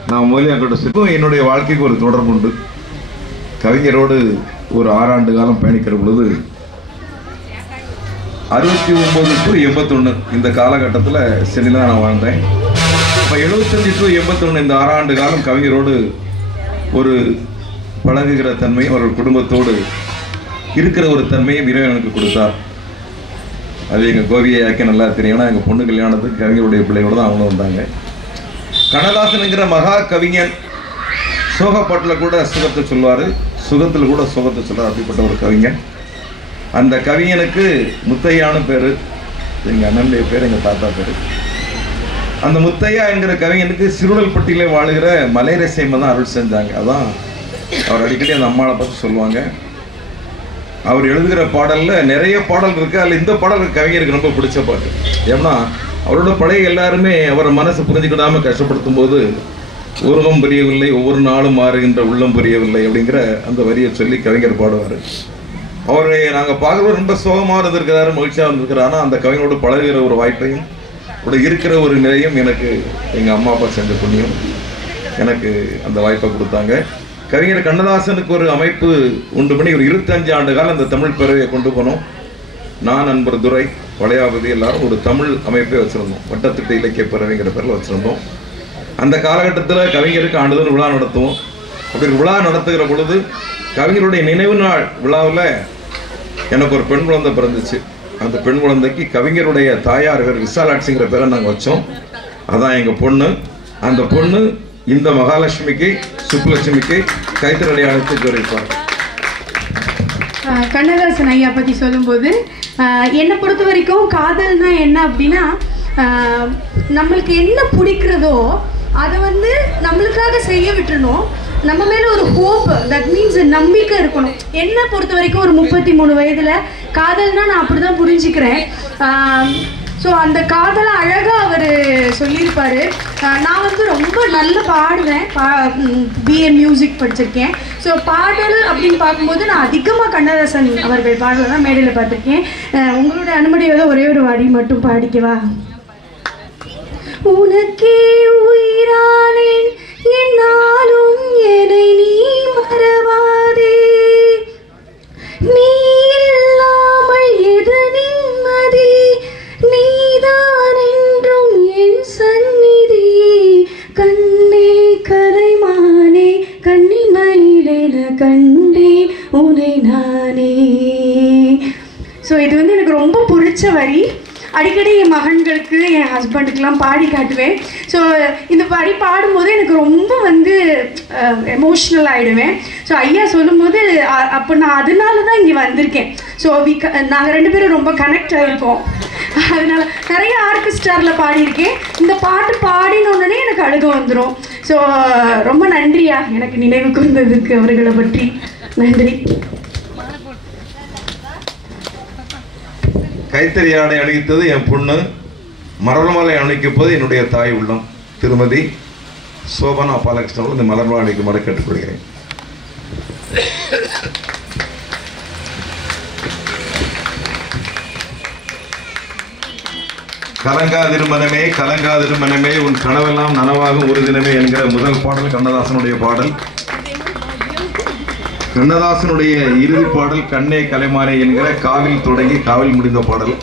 நான் முதலே அங்கிட்ட என்னுடைய வாழ்க்கைக்கு ஒரு தொடர்பு உண்டு. கவிஞரோடு ஒரு 6 ஆண்டு காலம் பயணிக்கிற பொழுது 69 to 81 இந்த காலகட்டத்தில் சென்னையில் தான் நான் வாழ்ந்தேன். இப்போ 75 to 81 இந்த 6 ஆண்டு காலம் கவிஞரோடு ஒரு பழகுகிற தன்மை, அவர்கள் குடும்பத்தோடு இருக்கிற ஒரு தன்மையை இறைவன் எனக்கு கொடுத்தார். அது எங்கள் கோவியாக்கே நல்லா தெரியும். ஏன்னா எங்கள் பொண்ணு கல்யாணத்துக்கு கவிஞருடைய பிள்ளையோடு தான் அவங்களும் வந்தாங்க. கண்ணதாசனுங்கிற மகா கவிஞன் சோகப்பாட்டில் கூட சுகத்தை சொல்வார், சுகத்தில் கூட சோகத்தை சொல்வார். அப்படிப்பட்ட ஒரு கவிஞன். அந்த கவிஞனுக்கு முத்தையான்னு பேர், எங்கள் அண்ணனுடைய பேர், எங்கள் தாத்தா பேர். அந்த முத்தையா என்கிற கவிஞனுக்கு சிறுடல்பட்டியிலே வாழுகிற மலைரசைமை தான் அருள் செஞ்சாங்க. அதான் அவர் அடிக்கடி அந்த அம்மாவை பார்த்து சொல்லுவாங்க. அவர் எழுதுகிற பாடலில் நிறைய பாடல் இருக்குது. அதில் இந்த பாடல் கவிஞருக்கு ரொம்ப பிடிச்ச பாட்டு. ஏன்னா அவரோட பழைய எல்லாருமே அவரை மனசை புரிஞ்சுக்கிடாமல் கஷ்டப்படுத்தும் போது உருவம் புரியவில்லை, ஒவ்வொரு நாளும் மாறுகின்ற உள்ளம் புரியவில்லை அப்படிங்கிற அந்த வரியை சொல்லி கவிஞர் பாடுவார். அவரை நாங்கள் பார்க்குறது ரொம்ப சோகமாக இருந்திருக்கிறாரு, மகிழ்ச்சியாக இருந்திருக்கிறார். ஆனால் அந்த கவிஞரோடு பழகுகிற ஒரு வாய்ப்பையும் கூட இருக்கிற ஒரு நிலையும் எனக்கு எங்கள் அம்மா அப்பா செஞ்ச புண்ணியம் எனக்கு அந்த வாய்ப்பை கொடுத்தாங்க. கவிஞர் கண்ணதாசனுக்கு ஒரு அமைப்பு உண்டு பண்ணி ஒரு 25 ஆண்டு காலம் அந்த தமிழ் பேரவையை கொண்டு போனோம். நான், நண்பர் துரை, வளையாபதி எல்லாரும் ஒரு தமிழ் அமைப்பை வச்சுருந்தோம். வட்டத்திட்ட இலக்கிய பேரவைங்கிற பேரில் வச்சுருந்தோம். அந்த காலகட்டத்தில் கவிஞருக்கு ஆண்டுதோறும் விழா நடத்துவோம். அப்படி விழா நடத்துகிற பொழுது கவிஞருடைய நினைவு நாள் விழாவில் எனக்கு ஒரு பெண் குழந்தை பிறந்துச்சு. அந்த பெண் குழந்தைக்கு கவிஞருடைய தாயார் பேர் விசாலாட்சிங்கிற பேரை நாங்கள் வச்சோம். அதான் எங்கள் பொண்ணு. அந்த பொண்ணு இந்த மகாலட்சுமிக்கு, சுப்புலட்சுமிக்கு கைத்தறி அடையாளத்தை வைப்பார். கண்ணதாசன் ஐயா பற்றி சொல்லும்போது என்னை பொறுத்த வரைக்கும் காதல்னா என்ன அப்படின்னா, நம்மளுக்கு என்ன பிடிக்கிறதோ அதை வந்து நம்மளுக்காக செய்ய விட்டுறணும். நம்ம மேலே ஒரு ஹோப், தட் மீன்ஸ் நம்பிக்கை இருக்கணும். என்னை பொறுத்த வரைக்கும் ஒரு 33 வயதில் காதல்னா நான் அப்படி தான் புரிஞ்சுக்கிறேன். ஸோ அந்த காதலை அழகாக அவர் சொல்லியிருப்பார். நான் வந்து ரொம்ப நல்லா பாடுவேன், பிஏ மியூசிக் படிச்சிருக்கேன். ஸோ பாடல் அப்படின்னு பார்க்கும்போது நான் அதிகமாக கண்ணதாசன் அவர்கள் பாடலை தான் மேடையில் பார்த்துருக்கேன். உங்களோட அனுமதியோட ஒரே ஒரு வரி மட்டும் பாடிக்கவா? உனக்கே உயிரானேன் என்னாலும் என்னை நீ மறவாதே, நீ இல்லாமல் எது நிம்மதி, நீதான் என்றும் என் சந்நிதி, கண்ணே கலைமானே கண்ணிமயிலென கண்டேன் உன்னை நானே. ஸோ இது வந்து எனக்கு ரொம்ப பிடிச்ச வரி. அடிக்கடி என் மகன்களுக்கு, என் ஹஸ்பண்டுக்கெலாம் பாடி காட்டுவேன். ஸோ இந்த வரி பாடும்போது எனக்கு ரொம்ப வந்து எமோஷ்னல் ஆகிடுவேன். ஸோ ஐயா சொல்லும்போது அப்போ நான் அதனால தான் இங்கே வந்திருக்கேன். ஸோ நாங்கள் 2 பேரும் ரொம்ப கனெக்ட் ஆகிருக்கோம். அதனால நிறைய ஆர்கெஸ்ட்ராவில் பாடியிருக்கேன். இந்த பாட்டு பாடினோடனே எனக்கு அழுக வந்துடும். ஸோ ரொம்ப நன்றியா எனக்கு நினைவுக்கு வந்ததுக்கு, அவர்களை பற்றி நன்றி. கைத்தறி ஆடை அணிவித்தது என் பொண்ணு, மலர்மாலை அணிக்கும் போது என்னுடைய தாய் உள்ளம் திருமதி சோபனா பாலகிருஷ்ணன் இந்த மலர்மாலை அணிக்குமாறு கேட்டுக்கொள்கிறேன். கலங்காதிருமனமே கலங்காதிருமனமே உன் கனவெல்லாம் நனவாகும் ஒரு தினமே என்கிற முதல் பாடல் கண்ணதாசனுடைய பாடல். கண்ணதாசனுடைய இறுதி பாடல் கண்ணே கலைமானே என்கிற காவில் தொடங்கி காவில் முடிந்த பாடல்.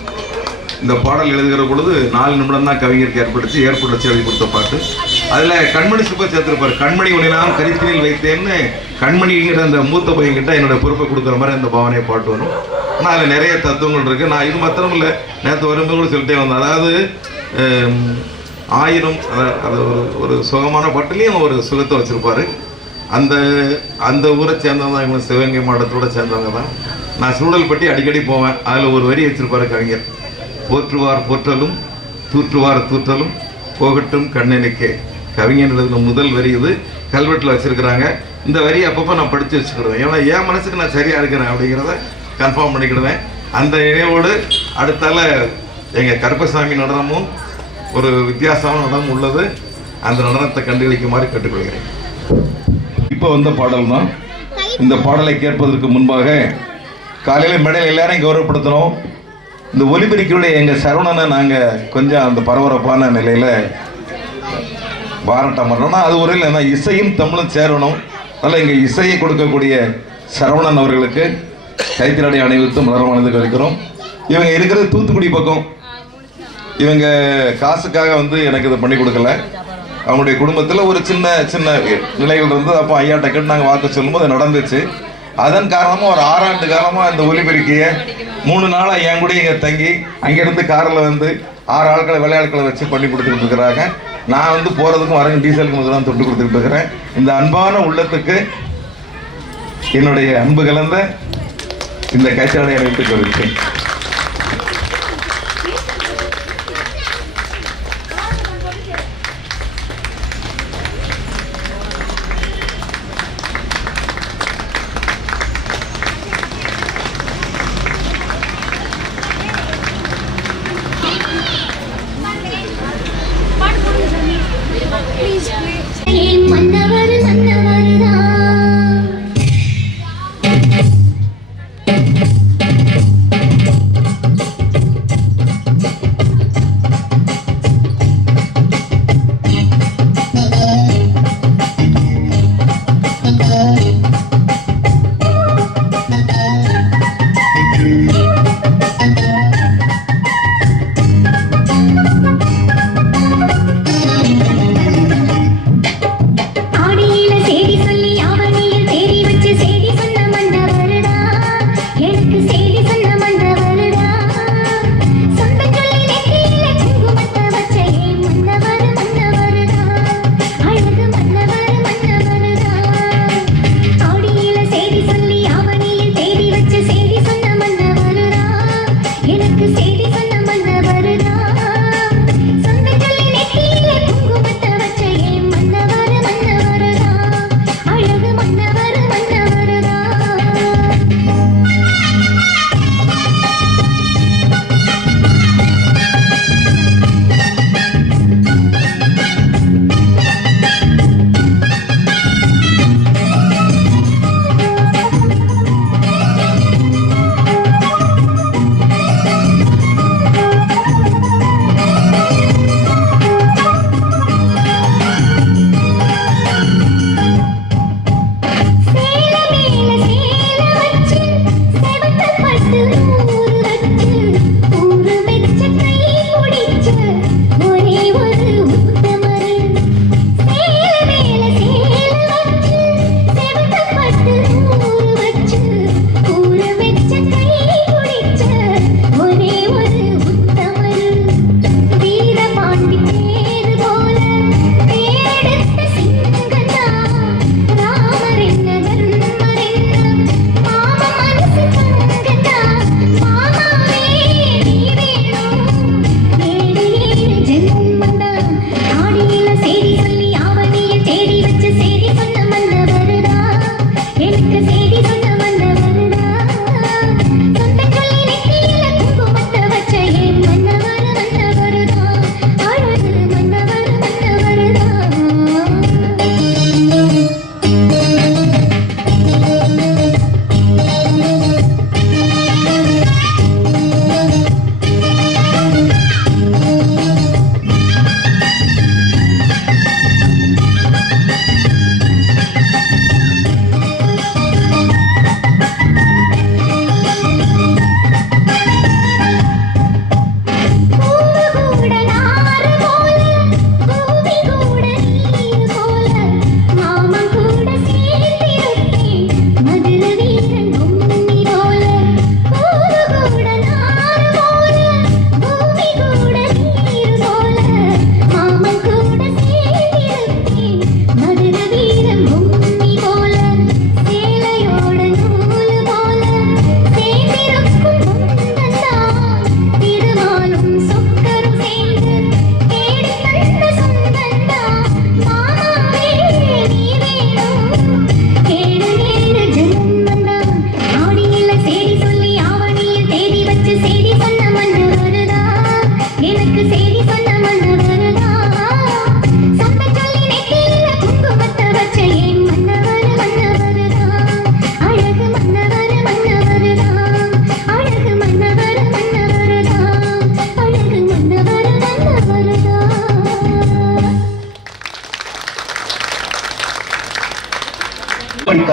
இந்த பாடல் எழுதுகிற பொழுது 4 நிமிடம் தான் கவிஞருக்கு ஏற்படுத்தி எழுதி கொடுத்த பாட்டு. அதில் கண்மணி சுப்ப சேர்த்திருப்பார். கண்மணி உன்னை நான் கரித்தினில் வைத்தேன்னு கண்மணிங்கிற அந்த மூத்த பையன்கிட்ட என்னோட பொறுப்பை கொடுக்குற மாதிரி அந்த பாவனையை பாட்டு வரும். ஆனால் அதில் நிறைய தத்துவங்கள் இருக்குது. நான் இது மாத்திரம் இல்லை, நேற்று வரும்போது கூட சொல்லிட்டே வந்தேன். அதாவது 1000 அது ஒரு சுகமான பாட்டுலேயும் ஒரு சுகத்தை வச்சுருப்பார். அந்த ஊரை சேர்ந்தவங்க தான், இவங்க சிவகங்கை மாவட்டத்தோட சேர்ந்தவங்க தான். நான் சூழல்பட்டி அடிக்கடி போவேன். அதில் ஒரு வரி வச்சிருப்பாரு கவிஞர். போற்றுவார் போற்றலும் தூற்றுவார் தூற்றலும் போகட்டும் கண்ணனுக்கே. கவிஞர் முதல் வரி இது. கல்வெட்டில் வச்சிருக்கிறாங்க. இந்த வரி அப்பப்போ நான் படித்து வச்சுக்கிடுவேன். ஏன்னா என் மனசுக்கு நான் சரியாக இருக்கிறேன் அப்படிங்கிறத கன்ஃபார்ம் பண்ணிக்கிடுவேன். அந்த நினைவோடு அடுத்தால எங்கள் கருப்பசாமி நடனமும் ஒரு வித்தியாசமான நடனம் உள்ளது. அந்த நடனத்தை கண்டுகளிக்குமாறு கேட்டுக்கொள்கிறேன். இப்போ வந்த பாடல் தான். இந்த பாடலை கேட்பதற்கு முன்பாக காலையில் மேடையில் எல்லாரையும் கௌரவப்படுத்தணும். இந்த ஒலிபெருக்கியுடைய எங்கள் சரவணனை நாங்கள் கொஞ்சம் அந்த பரபரப்பான நிலையில் பாராட்டம் பண்ணோம்னா அது ஒரு இல்லை. இசையும் தமிழும் சேரணும். அதனால் இங்கே இசையை கொடுக்கக்கூடிய சரவணன் அவர்களுக்கு கைத்திரடை அணிவித்து மலர் மனதுக்கு வைக்கிறோம். இவங்க இருக்கிறது தூத்துக்குடி பக்கம். இவங்க காசுக்காக வந்து எனக்கு இதை பண்ணி கொடுக்கல. அவங்களுடைய குடும்பத்தில் ஒரு சின்ன சின்ன நிலைகள் இருந்து அப்போ ஐயாட்ட கேட்டு நாங்கள் வாக்கு சொல்லும்போது நடந்துச்சு. அதன் காரணமாக ஒரு 6 ஆண்டு காலமாக இந்த ஒலிபெருக்கியை 3 நாளாக என் கூட இங்கே தங்கி அங்கேருந்து காரில் வந்து 6 ஆட்களை வேலையாட்களை வச்சு பண்ணி கொடுத்துக்கிட்டு இருக்கிறாங்க. நான் வந்து போகிறதுக்கும் வரங்க டீசலுக்கு முதலாம் தொட்டு கொடுத்துக்கிட்டு இருக்கிறேன். இந்த அன்பான உள்ளத்துக்கு என்னுடைய அன்பு கலந்த இந்த கைச்சாலை அழைத்து கொடுத்தேன். மன்னவர் ஆடியில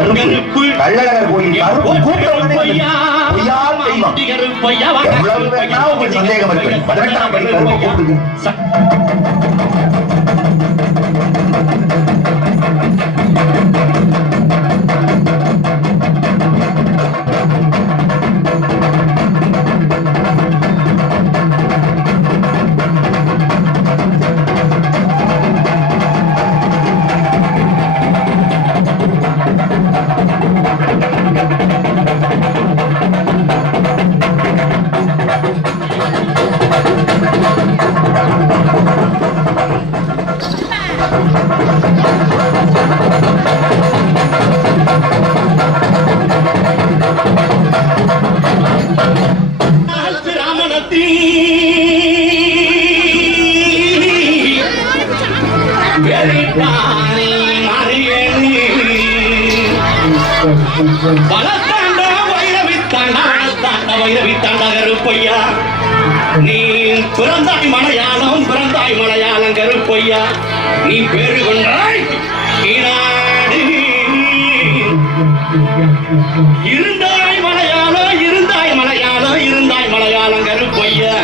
கருப்பு கள்ளழகர் கோயில் கருப்பு கூட்டம் பொய்யால் தெய்வம் எவ்வளவு வேணா உங்களுக்கு சந்தேகம் இருக்கு 18ஆம் படி கருப்பு கூட்டுது கருப்பையா நீ பிறந்தாய் மலையாளம் கருப்பையா நீ பேரு கொண்டாய் இருந்தாய் மலையாளம் கருப்பையா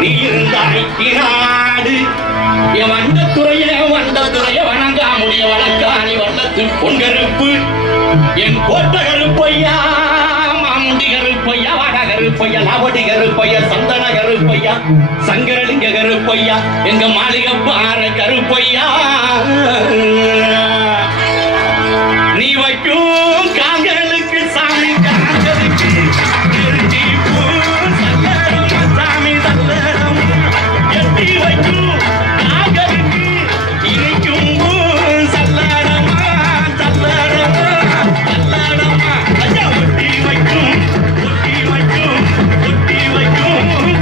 நீ இருந்தாய் நாடு என் வண்டத்துறைய வணங்கா முடிய வழக்காணி வண்டத்து பொன்கருப்பு என் கோட்ட கருப்பையா மாமுண்டி கருப்பையா வட கருப்பையா லாவடி கருப்பையா சந்தன கருப்பையா சங்கரலிங்க கருப்பையா எங்க மாளிகை பாற கருப்பையா நீ வைக்கும் காங்களுக்கு சாமி காங்களுக்கு சாமி தல்லடம் எட்டி வைக்கும் காங்களுக்கு இனிக்கும் சல்லடமா ஐயா ஒட்டி வைக்கும்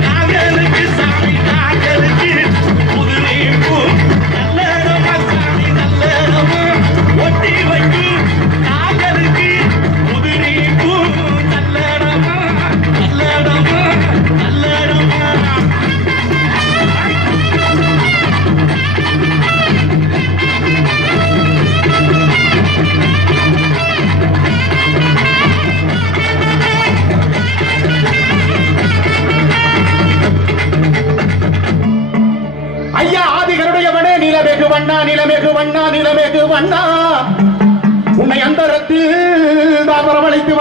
காங்களுக்கு சாமி காங்களுக்கு புதுரை பூ நல்லடமா சாமி நல்லடமா ஒட்டி வைக்கும் காங்களுக்கு புதுரை பூ நல்லடமா ஐயா ஆதிகருடையவனே நிலமேகு வண்ணா உன்னை அந்தரத்தில் தான் வரவழைத்து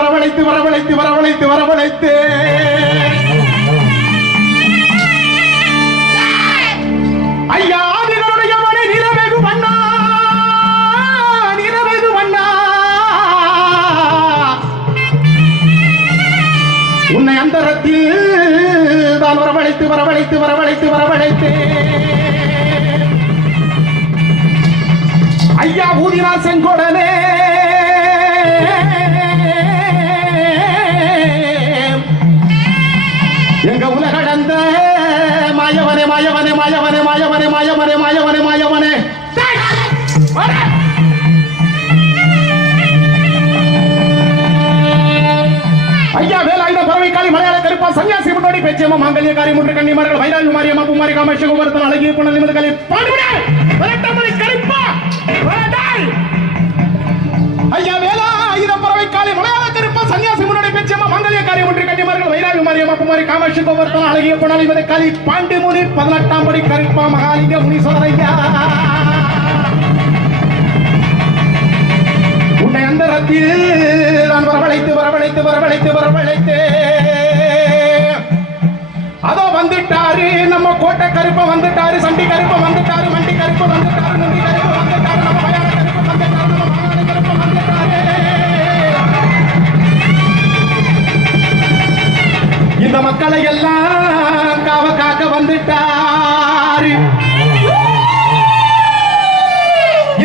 ஐயா ஆதிகருடையவனே நிலமேகு வண்ணா உன்னை அந்தரத்தில் தான் வரவழைத்து ஐயா ஊதினா செங்கோடனே எங்க உலகளந்த மாயவனே ஐயா வேலாயுத பறவைக்காளி மலையாள கருப்பா சன்னியாசி முன்னோடி பேச்சியம்மா மாங்கல்யக்காரி முன்று கன்னிமார்கள் வைராஜி மாரியம்மா பூமாரி காமேஷ் குமரத்தன் அழகிய புனல் நிமிடங்களை பாடுவிட கருப்பா ஐயா வேலாயுத பறவைக்காளி மலையாள கருப்பா சன்னியாசி முன்னோடி பேச்சியம்மா மாங்கல்யக்காரி முன்று கன்னிமார்கள் வைராஜி மாரியம்மா பூமாரி காமேஷ் குமரத்தன் அழகிய புனல் நிமிடங்களை பாண்டி முனி 18ஆம் படி கருப்பா மகாலிங்க முனீஸ்வரர் ஐயா உன்னை அந்தரத்தில் நான் வரவழைத்து அதோ வந்துட்டாரு நம்ம கோட்டை கருப்ப வந்துட்டாரு சண்டி கருப்ப வந்துட்டாரு மண்டி கருப்ப வந்துட்டாரு நந்தி கருப்ப வந்துட்டாரு நம்ம மயான கருப்ப வந்துட்டாரு நம்ம மகாலி கருப்ப வந்துட்டாரு இந்த மக்களை எல்லாம் காக்க வந்துட்டாரு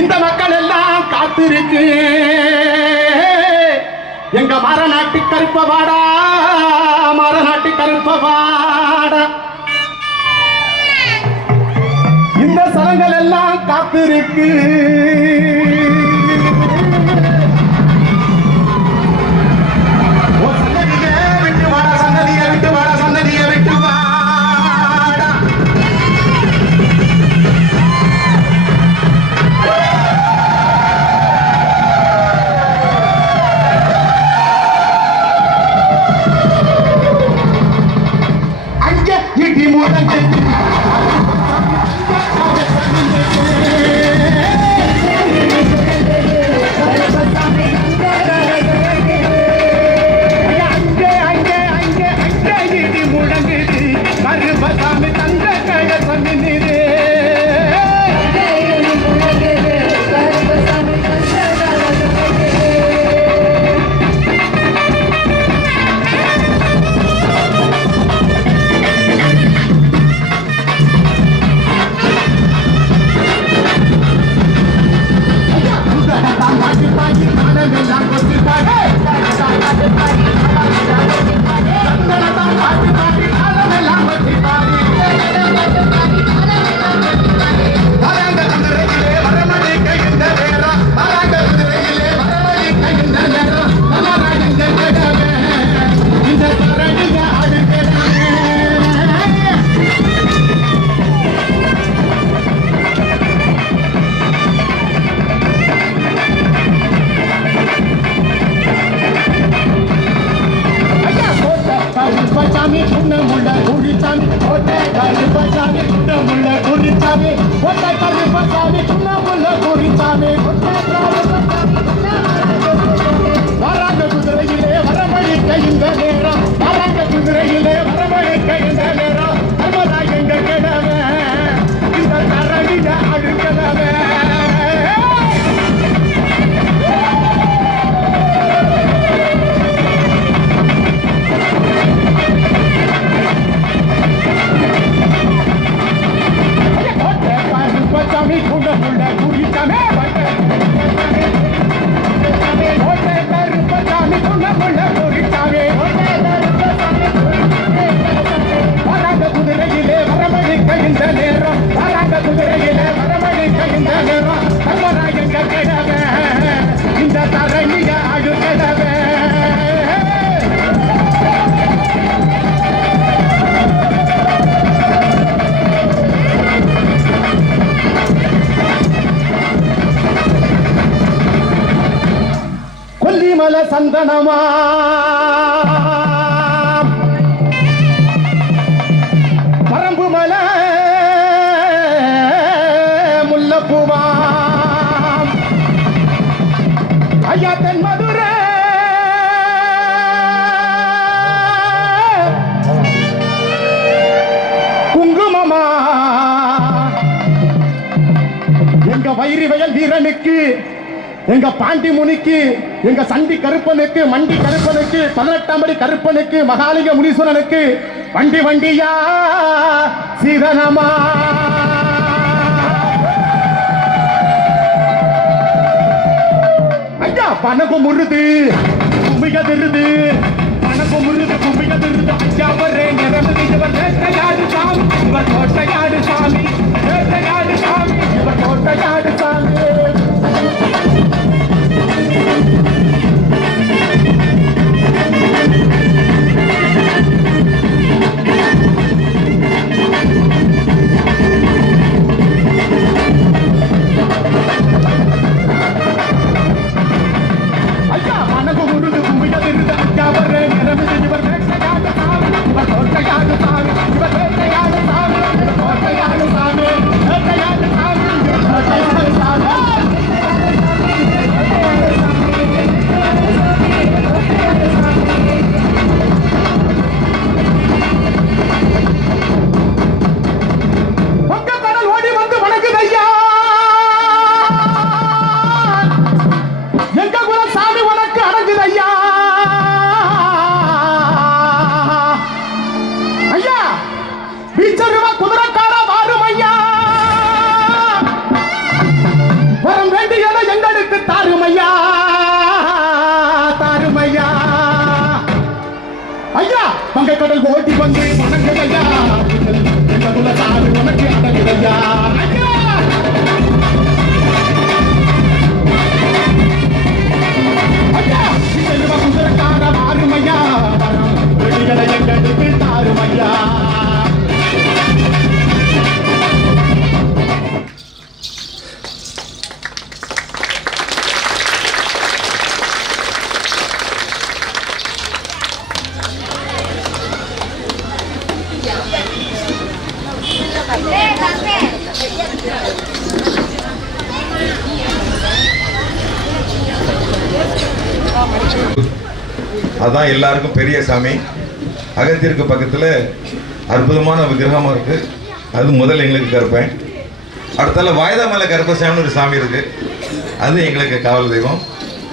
இந்த மக்கள் எல்லாம் காத்திருக்கு எங்க மரநாட்டு கருப்பவாடா இந்த சலங்கள் எல்லாம் காத்திருக்கு சந்ததியை விட்டு வாடா கருப்பசாமி சுண்ணாமுள்ள குறிச்சாமி வராங்க குதிரையிலே வரமழிக்க இந்த நேரம் வராங்க குதிரையிலே வரமழிக்க இந்த நேரம் தர்மரா எங்க கிழமை இந்த தரணிட அழுக்கலவே கருப்பசாமி குண்டமுள்ள குறிச்சாமே கருப்பசாமி குண்டமுள்ள குறிச்சாமே வராங்க குதிரையிலே வரமழிக்க இந்த நேரம் வராங்க குதிரையிலே வரமழிக்க இந்த நேரம் தர்மராயங்க கிழமை இந்த தரணிய அழுக்கலவே கொல்லிமல சந்தனமா பரம்பு மல முல்லப்பூவா ஐயா தென் மதுரை குங்குமமா எங்க வைரி வயல் வீரனுக்கு எங்க பாண்டி முனிக்கு எங்க சண்டி கருப்பனுக்கு மண்டி கருப்பனுக்கு 18ஆம் படி கருப்பனுக்கு மகாலிங்க முனீஸ்வரனுக்கு வண்டி வண்டியா சீதனமா ஐயா பணகு முருது கும்பிகதிருது பணகு முருது கும்பிகதிருது ஐயா வரே நிறந்து இவர் வேட்டையாடு சாமி இவர் கோட்டையாடு சாமி வேட்டையாடு சாமி இவர் கோட்டையாடு சாமி ஐயா மனகு முருது கும்பியதிருது ஐயா வரே நிறமிது இவர் வேட்டையாடு சாமி இவர் கோட்டையாடு சாமி இவர் வேட்டையாடு சாமி இவர் கோட்டையாடு சாமி வேட்டையாடு சாமி இவர் கோட்டையாடு சாமி கடல் ஓடி வந்து வணங்குது ஐயா எங்க குல சாமி உனக்கு அடங்குது ஐயா ஐயா பீச்சருவா குதிரைக்கார வாரும் ஐயா வரம் வேண்டியதை எங்களுக்கு தாருமையா தாருமையா ஐயா வங்க கடல் ஓடி வந்து வணங்குது ஐயா எங்க குல சாமி உனக்கு அடங்குது ஐயா ஐயா ஐயா செல்வ குதிரைக்கார மாறுமையா வெடிகளை எங்களுக்கு தாருமையா அதான் எல்லாருக்கும் பெரிய சாமி. அகத்திற்கு பக்கத்தில் அற்புதமான விக்கிரகமாக இருக்குது. அது முதல்ல எங்களுக்கு கருப்பேன். அடுத்தால வாய்தாமலை கருப்பசாமின்னு ஒரு சாமி இருக்குது. அது எங்களுக்கு காவல் தெய்வம்.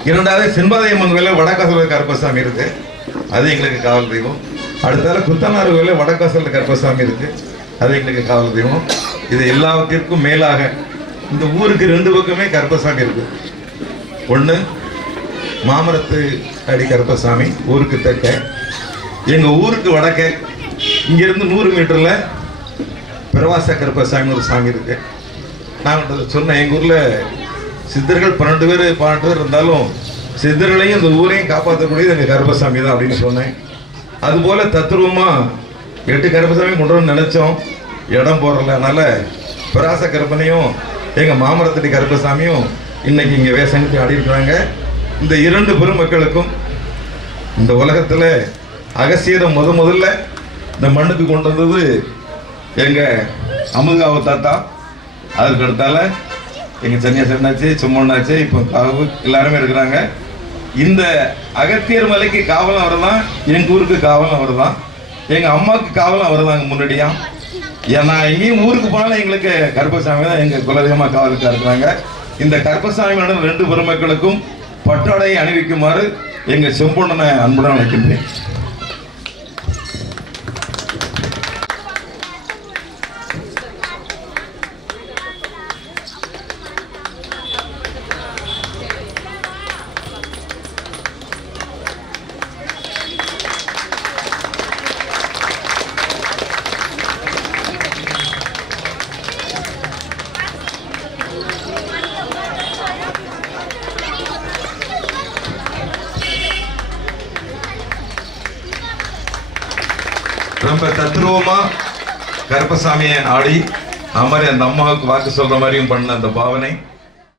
இரண்டாவது சின்பாதையம்மன் கோயிலில் வடக்காசலில் கருப்பசாமி இருக்குது. அது எங்களுக்கு காவல் தெய்வம். அடுத்தால குத்தனார் கோயிலில் வடக்காசலில் கருப்பசாமி இருக்குது. அது எங்களுக்கு காவல் தெய்வம். இது எல்லாவற்றிற்கும் மேலாக இந்த ஊருக்கு 2 பக்கமே கருப்பசாமி இருக்குது. ஒன்று மாமரத்து அடி கருப்பசாமி ஊருக்கு தெற்க, எங்கள் ஊருக்கு வடக்க இங்கேருந்து 100 மீட்டரில் பிரவாச கருப்பசாமின்னு ஒரு சாமி இருக்குது. நான் சொன்னேன், எங்கள் ஊரில் சித்தர்கள் 12 பேர் இருந்தாலும் சித்தர்களையும் இந்த ஊரையும் காப்பாற்றக்கூடியது எங்கள் கருப்பசாமி தான் அப்படின்னு சொன்னேன். அதுபோல் தத்துருவமாக 8 கருப்பசாமி கொண்டு வந்து நினச்சோம், இடம் போடுறல. அதனால் பிரவாச கருப்பனையும் எங்கள் மாமரத்தடி கருப்பசாமியும் இன்னைக்கு இங்கே வேசங்கத்தை ஆடிருக்கிறாங்க. இந்த 2 பெருமக்களுக்கும் இந்த உலகத்தில் அகசியரை முதல்ல இந்த மண்ணுக்கு கொண்டு வந்தது எங்கள் அமுகாவு தாத்தா. அதுக்கு அடுத்தால எங்கள் சன்னியாசனாச்சு சும்மண்ணாச்சு இப்போ காவு எல்லாருமே இருக்கிறாங்க. இந்த அகத்தியர் மலைக்கு காவலம் அவர் தான், எங்கள் ஊருக்கு காவலம் அவர் தான், எங்கள் அம்மாவுக்கு காவலம் அவர் தாங்க முன்னாடியா. ஏன்னா எங்கேயும் ஊருக்கு போனாலும் எங்களுக்கு கருப்பசாமி தான் எங்கள் குலதெய்வமாக காவலுக்காக இருக்கிறாங்க. இந்த கருப்பசாமியோட 2 பெருமக்களுக்கும் பட்டாடை அணிவிக்குமாறு எங்கள் செம்பொண்ணனை அன்புடன் அழைக்கின்றேன். ரொம்ப தத்ரூபமா கருப்பசாமியை ஆடி அமரி அந்த அம்மாவுக்கு வாக்கு சொல்ற மாதிரியும் பண்ண அந்த பாவனை